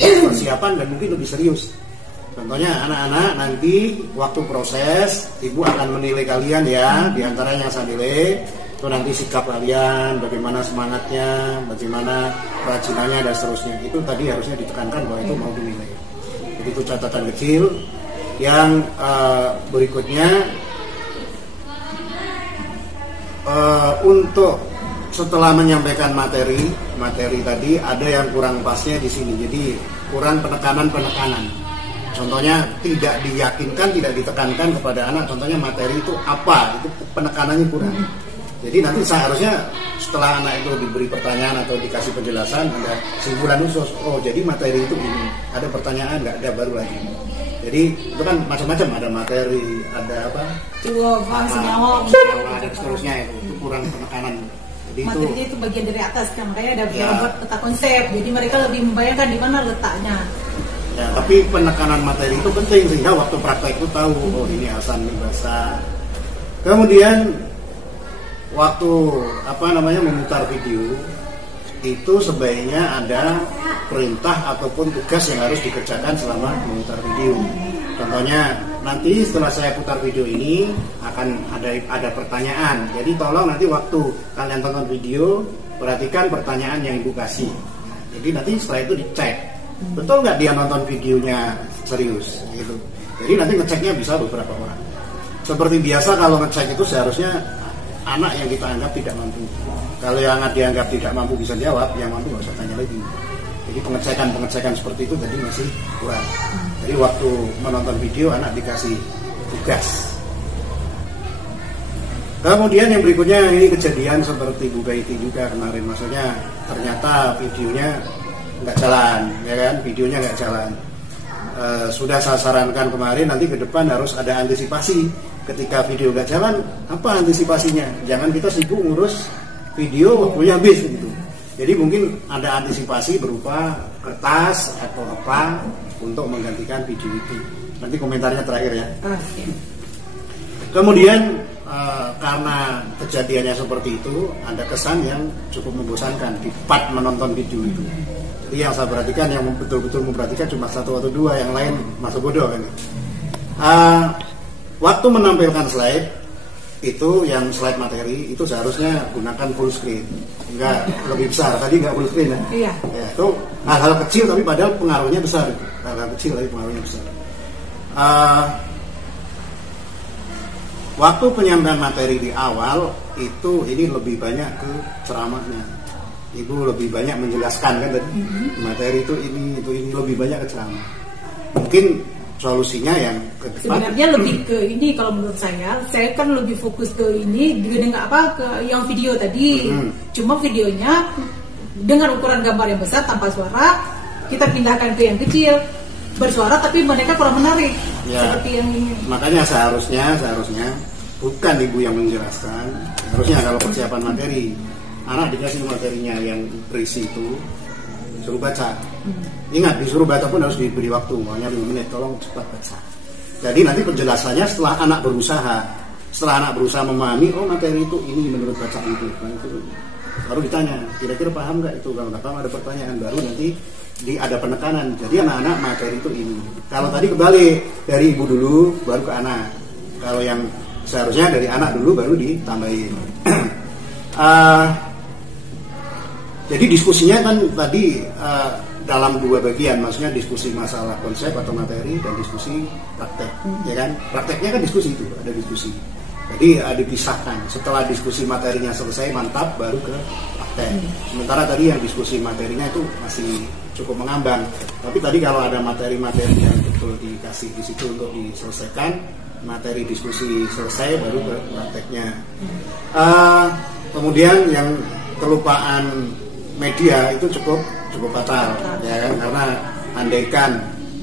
persiapan dan mungkin lebih serius. Contohnya anak-anak nanti waktu proses Ibu akan menilai kalian ya, diantaranya yang saya nilai itu nanti sikap kalian, bagaimana semangatnya, bagaimana kerajinannya dan seterusnya. Itu tadi harusnya ditekankan bahwa itu mau dinilai. Jadi itu catatan kecil. Yang berikutnya untuk setelah menyampaikan materi tadi ada yang kurang pasnya di sini. Jadi kurang penekanan. Contohnya tidak diyakinkan, tidak ditekankan kepada anak. Contohnya materi itu apa? Itu penekanannya kurang. Jadi nanti seharusnya setelah anak itu diberi pertanyaan atau dikasih penjelasan ada simpulan khusus. Oh jadi materi itu ini. Ada pertanyaan nggak? Ada baru lagi. Jadi itu kan macam-macam, ada materi, ada apa? Senyawa dan seterusnya itu kurang penekanan. Jadi materinya itu bagian dari atas, kan makanya ada buat peta konsep. Jadi mereka lebih membayangkan di mana letaknya. Ya, tapi penekanan materi itu penting sehingga waktu praktek itu tahu oh ini asan ini basah. Kemudian waktu memutar video itu sebaiknya ada perintah ataupun tugas yang harus dikerjakan selama memutar video. Contohnya nanti setelah saya putar video ini akan ada pertanyaan. Jadi tolong nanti waktu kalian tonton video perhatikan pertanyaan yang Ibu kasih. Jadi nanti setelah itu dicek betul nggak dia nonton videonya serius gitu. Jadi nanti ngeceknya bisa beberapa orang. Seperti biasa kalau ngecek itu seharusnya anak yang kita anggap tidak mampu. Kalau yang dianggap tidak mampu bisa jawab, yang mampu nggak usah tanya lagi. Jadi pengecekan seperti itu tadi masih kurang. Jadi waktu menonton video anak dikasih tugas. Kemudian yang berikutnya ini kejadian seperti Bu Gaiti juga kemarin, maksudnya ternyata videonya nggak jalan, ya kan? Videonya nggak jalan. Sudah saya sarankan kemarin nanti ke depan harus ada antisipasi. Ketika video nggak jalan, apa antisipasinya? Jangan kita sibuk ngurus video waktunya habis gitu. Jadi mungkin ada antisipasi berupa kertas atau apa untuk menggantikan video itu. Nanti komentarnya terakhir ya. Kemudian karena kejadiannya seperti itu, ada kesan yang cukup membosankan di part menonton video itu. Jadi yang saya perhatikan, yang betul-betul memperhatikan cuma satu atau dua, yang lain masuk bodoh kan. Waktu menampilkan slide itu, yang slide materi itu seharusnya gunakan full screen, enggak lebih besar. Tadi enggak full screen ya? Iya. Ya, itu hal-hal kecil tapi padahal pengaruhnya besar. Hal-hal kecil tapi pengaruhnya besar. Waktu penyampaian materi di awal itu ini lebih banyak ke ceramahnya. Ibu lebih banyak menjelaskan kan tadi materi itu ini lebih banyak ke ceramah. Mungkin solusinya yang ke depan sebenarnya lebih ke ini, kalau menurut saya kan lebih fokus ke ini dengan ke yang video tadi. Cuma videonya dengan ukuran gambar yang besar tanpa suara, kita pindahkan ke yang kecil bersuara tapi mereka kurang menarik ya. Seperti yang ini. Makanya seharusnya bukan ibu yang menjelaskan. Harusnya kalau persiapan materi, anak dikasih materinya yang berisi itu, suruh baca. Ingat, disuruh baca pun harus diberi waktu, makanya 5 menit, tolong cepat baca. Jadi nanti penjelasannya setelah anak berusaha memahami, oh materi itu ini menurut bacaan itu. Nah, itu baru ditanya, kira-kira paham nggak itu? Kalau nggak paham ada pertanyaan baru, nanti ada penekanan. Jadi anak-anak materi itu ini. Kalau tadi kebalik, dari ibu dulu baru ke anak. Kalau yang seharusnya dari anak dulu baru ditambahin. Jadi diskusinya kan tadi dalam 2 bagian, maksudnya diskusi masalah konsep atau materi dan diskusi praktek, ya kan? Prakteknya kan diskusi itu, ada diskusi. Jadi dipisahkan. Setelah diskusi materinya selesai, mantap, baru ke praktek. Sementara tadi yang diskusi materinya itu masih cukup mengambang. Tapi tadi kalau ada materi-materi yang betul dikasih di situ untuk diselesaikan, materi diskusi selesai, baru ke prakteknya. Kemudian yang kelupaan media itu cukup fatal, ya kan? Karena andaikan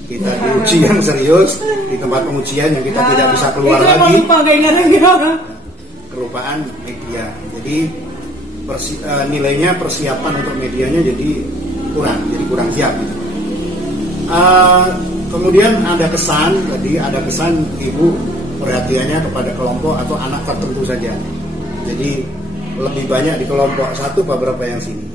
kita diuji yang serius di tempat pengujian yang kita tidak bisa keluar lagi, kelupaan media. Jadi nilainya persiapan untuk medianya jadi kurang siap. Kemudian ada kesan ibu perhatiannya kepada kelompok atau anak tertentu saja. Jadi lebih banyak di kelompok satu, beberapa yang sini.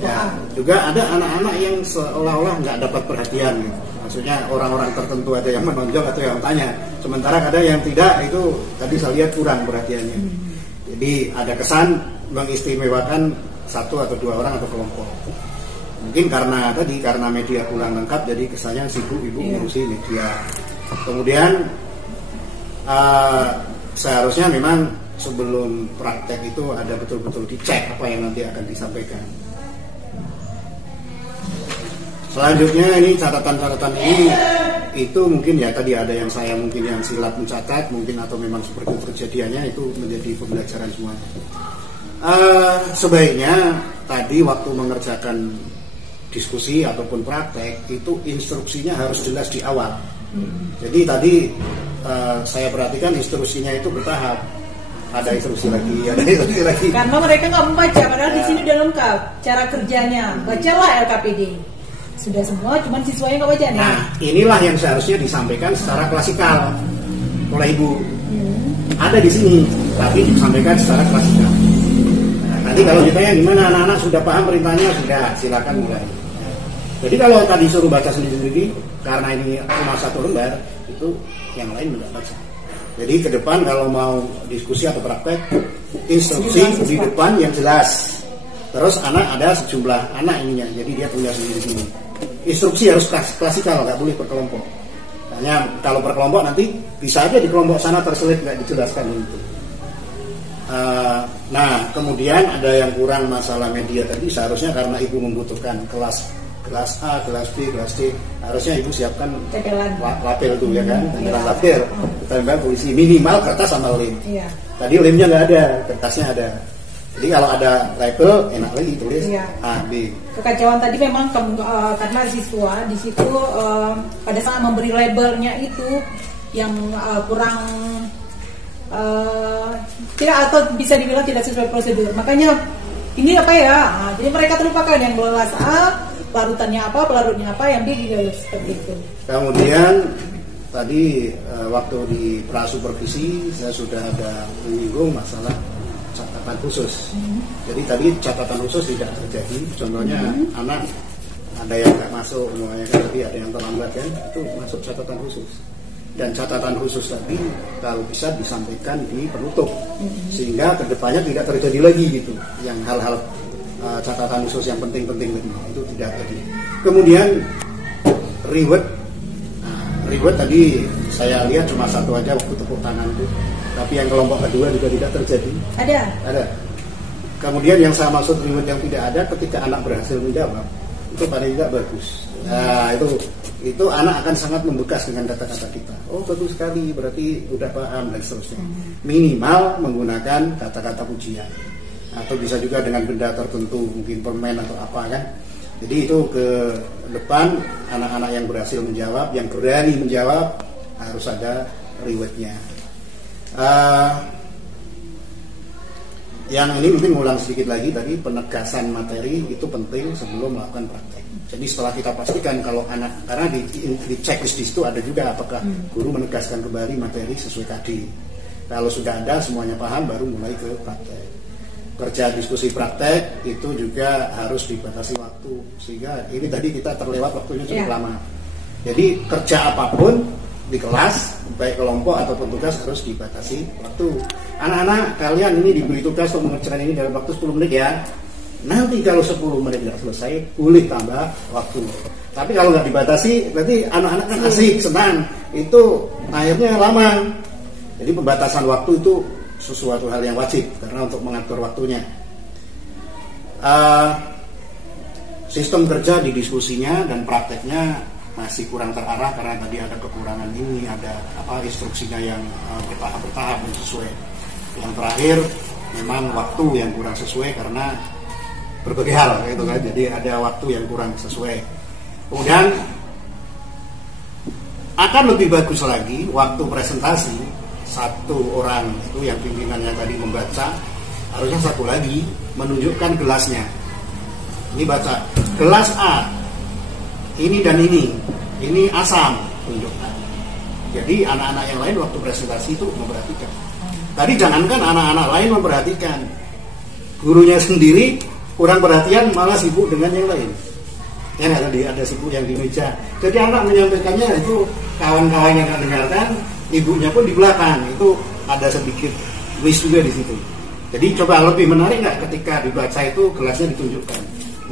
Ya, juga ada anak-anak yang seolah-olah nggak dapat perhatian gitu. Maksudnya orang-orang tertentu ada yang menonjol atau yang tanya, sementara ada yang tidak, itu tadi saya lihat kurang perhatiannya. Jadi ada kesan mengistimewakan 1 atau 2 orang atau kelompok. Mungkin karena media kurang lengkap, jadi kesannya sibuk ibu ngurusi media. Kemudian seharusnya memang sebelum praktek itu ada betul-betul dicek apa yang nanti akan disampaikan. Selanjutnya ini catatan ini itu mungkin ya tadi ada yang saya mungkin yang silap mencatat mungkin atau memang seperti kejadiannya itu menjadi pembelajaran semua. Sebaiknya tadi waktu mengerjakan diskusi ataupun praktek itu instruksinya harus jelas di awal. Jadi tadi saya perhatikan instruksinya itu bertahap. Ada instruksi lagi. Karena mereka nggak membaca, padahal di sini udah lengkap cara kerjanya. Bacalah LKPD. Sudah semua, cuman siswanya nggak baca nih. Nah, inilah yang seharusnya disampaikan secara klasikal oleh ibu. Ada di sini, tapi disampaikan secara klasikal. Nah, nanti kalau ditanya gimana anak-anak sudah paham perintahnya, sudah silakan mulai. Jadi kalau tadi suruh baca sendiri-sendiri, karena ini cuma 1 lembar, itu yang lain tidak baca. Jadi ke depan kalau mau diskusi atau praktek, instruksi di depan yang jelas. Terus anak ada sejumlah anak ininya, jadi dia punya sendiri-sendiri. Instruksi harus klasikal, nggak boleh per kelompok. Hanya kalau per kelompok nanti bisa aja di kelompok sana terselip nggak dijelaskan itu. Nah kemudian ada yang kurang masalah media tadi, seharusnya karena ibu membutuhkan kelas A, kelas B, kelas C, harusnya ibu siapkan label tuh ya kan, label, ditambah polisi minimal kertas sama lem. Tadi lemnya nggak ada, kertasnya ada. Jadi kalau ada label enak lagi tulis A, B. Kekacauan tadi memang karena siswa di situ pada saat memberi labelnya itu yang kurang tidak atau bisa dibilang tidak sesuai prosedur. Makanya ini apa ya? Jadi mereka terlupakan yang kelas A, larutannya apa, pelarutnya apa, yang B juga seperti itu. Kemudian tadi waktu di prasupervisi saya sudah ada menyinggung masalah catatan khusus. Jadi tadi catatan khusus tidak terjadi. Contohnya anak ada yang nggak masuk, semuanya kan, tapi ada yang terlambat kan, itu masuk catatan khusus. Dan catatan khusus tadi kalau bisa disampaikan di penutup, sehingga kedepannya tidak terjadi lagi gitu. Yang hal-hal catatan khusus yang penting-penting tadi itu tidak terjadi. Kemudian reward tadi saya lihat cuma 1 aja waktu tepuk tangan itu. Tapi yang kelompok kedua juga tidak terjadi. Ada. Kemudian yang saya maksud reward yang tidak ada ketika anak berhasil menjawab, itu paling tidak bagus. Nah itu anak akan sangat membekas dengan kata-kata kita. Oh bagus sekali, berarti udah paham dan seterusnya. Minimal menggunakan kata-kata pujian. Atau bisa juga dengan benda tertentu, mungkin permen atau apa kan. Jadi itu ke depan anak-anak yang berhasil menjawab, yang berani menjawab harus ada rewardnya. Yang ini mungkin ngulang sedikit lagi tadi, penegasan materi itu penting sebelum melakukan praktek. Jadi setelah kita pastikan kalau anak, karena di checklist di situ ada juga apakah guru menegaskan kembali materi sesuai KD. Kalau sudah ada semuanya paham, baru mulai ke praktek. Kerja diskusi praktek itu juga harus dibatasi waktu, sehingga ini tadi kita terlewat waktunya cukup lama. Jadi kerja apapun di kelas, baik kelompok ataupun tugas, harus dibatasi waktu. Anak-anak, kalian ini diberi tugas untuk mengerjakan ini dalam waktu 10 menit ya. Nanti kalau 10 menit tidak selesai, boleh tambah waktu. Tapi kalau nggak dibatasi, berarti anak-anak kan asik, senang. Itu akhirnya lama. Jadi pembatasan waktu itu sesuatu hal yang wajib, karena untuk mengatur waktunya. Sistem kerja di diskusinya dan prakteknya masih kurang terarah karena tadi ada kekurangan ini, ada instruksinya yang bertahap dan sesuai. Yang terakhir memang waktu yang kurang sesuai karena berbagai hal gitu kan. Jadi ada waktu yang kurang sesuai. Kemudian akan lebih bagus lagi waktu presentasi, satu orang itu yang pimpinannya tadi membaca, harusnya satu lagi menunjukkan gelasnya. Ini baca gelas A, ini dan ini asam, tunjukkan. Jadi anak-anak yang lain waktu presentasi itu memperhatikan. Tadi jangankan anak-anak lain memperhatikan, gurunya sendiri kurang perhatian, malah sibuk dengan yang lain. Ya nggak, tadi ada sibuk yang di meja. Jadi anak menyampaikannya itu kawan-kawannya yang dengarkan, ibunya pun di belakang. Itu ada sedikit miss juga di situ. Jadi coba lebih menarik nggak ketika dibaca itu gelasnya ditunjukkan.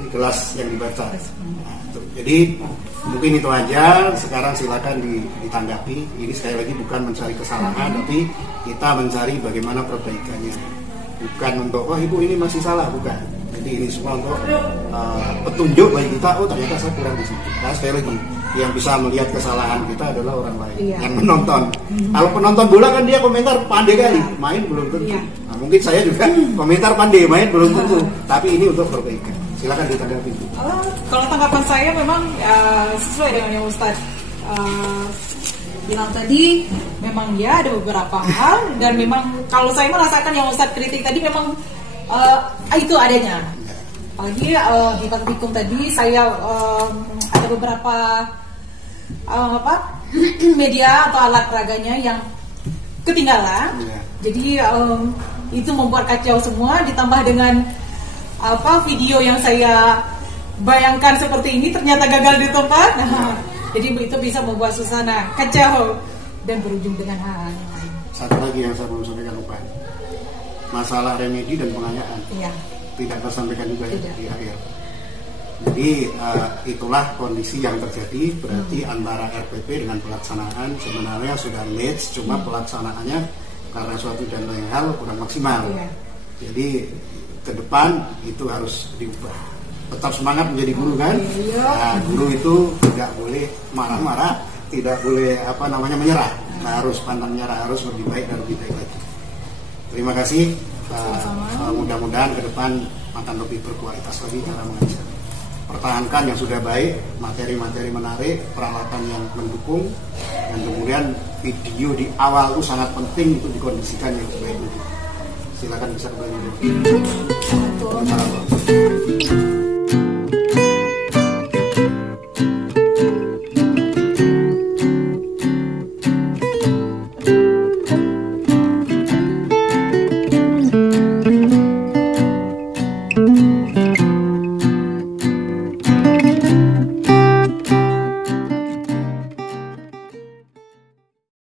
Ini gelas yang dibaca. Nah, jadi mungkin itu aja. Sekarang silakan ditanggapi. Ini sekali lagi bukan mencari kesalahan, tapi kita mencari bagaimana perbaikannya. Bukan untuk ibu ini masih salah, bukan. Jadi ini semua untuk petunjuk bagi kita. Oh ternyata saya kurang di situ. Nah sekali lagi, yang bisa melihat kesalahan kita adalah orang lain yang menonton. Kalau penonton bola kan dia komentar pandai kali, main belum tentu. Nah, mungkin saya juga komentar pandai, main belum tentu. Tapi ini untuk perbaikan. Silakan ditanggapi. Kalau tanggapan saya memang sesuai dengan yang Ustadz bilang tadi, memang ya ada beberapa hal, dan memang kalau saya merasakan yang Ustadz kritik tadi memang itu adanya. Apalagi di praktikum tadi saya ada beberapa media atau alat peraganya yang ketinggalan. Jadi itu membuat kacau semua, ditambah dengan video yang saya bayangkan seperti ini ternyata gagal di tempat. Jadi itu bisa membuat suasana kacau dan berujung dengan hal yang lain. Satu lagi yang saya belum sampaikan, lupa, masalah remedi dan pengayaan. Tidak tersampaikan juga di akhir. Jadi itulah kondisi yang terjadi. Berarti antara RPP dengan pelaksanaan sebenarnya sudah match, cuma pelaksanaannya karena suatu dan lain hal kurang maksimal. Jadi ke depan itu harus diubah. Tetap semangat menjadi guru kan? Nah, guru itu tidak boleh marah-marah, tidak boleh menyerah. Nah, harus pantang menyerah, harus lebih baik dan lebih baik lagi. Terima kasih. Mudah-mudahan ke depan akan lebih berkualitas lagi cara mengajar. Pertahankan yang sudah baik, materi-materi menarik, peralatan yang mendukung, dan kemudian video di awal itu sangat penting untuk dikondisikan yang sebaik itu. Silakan bisa kembali.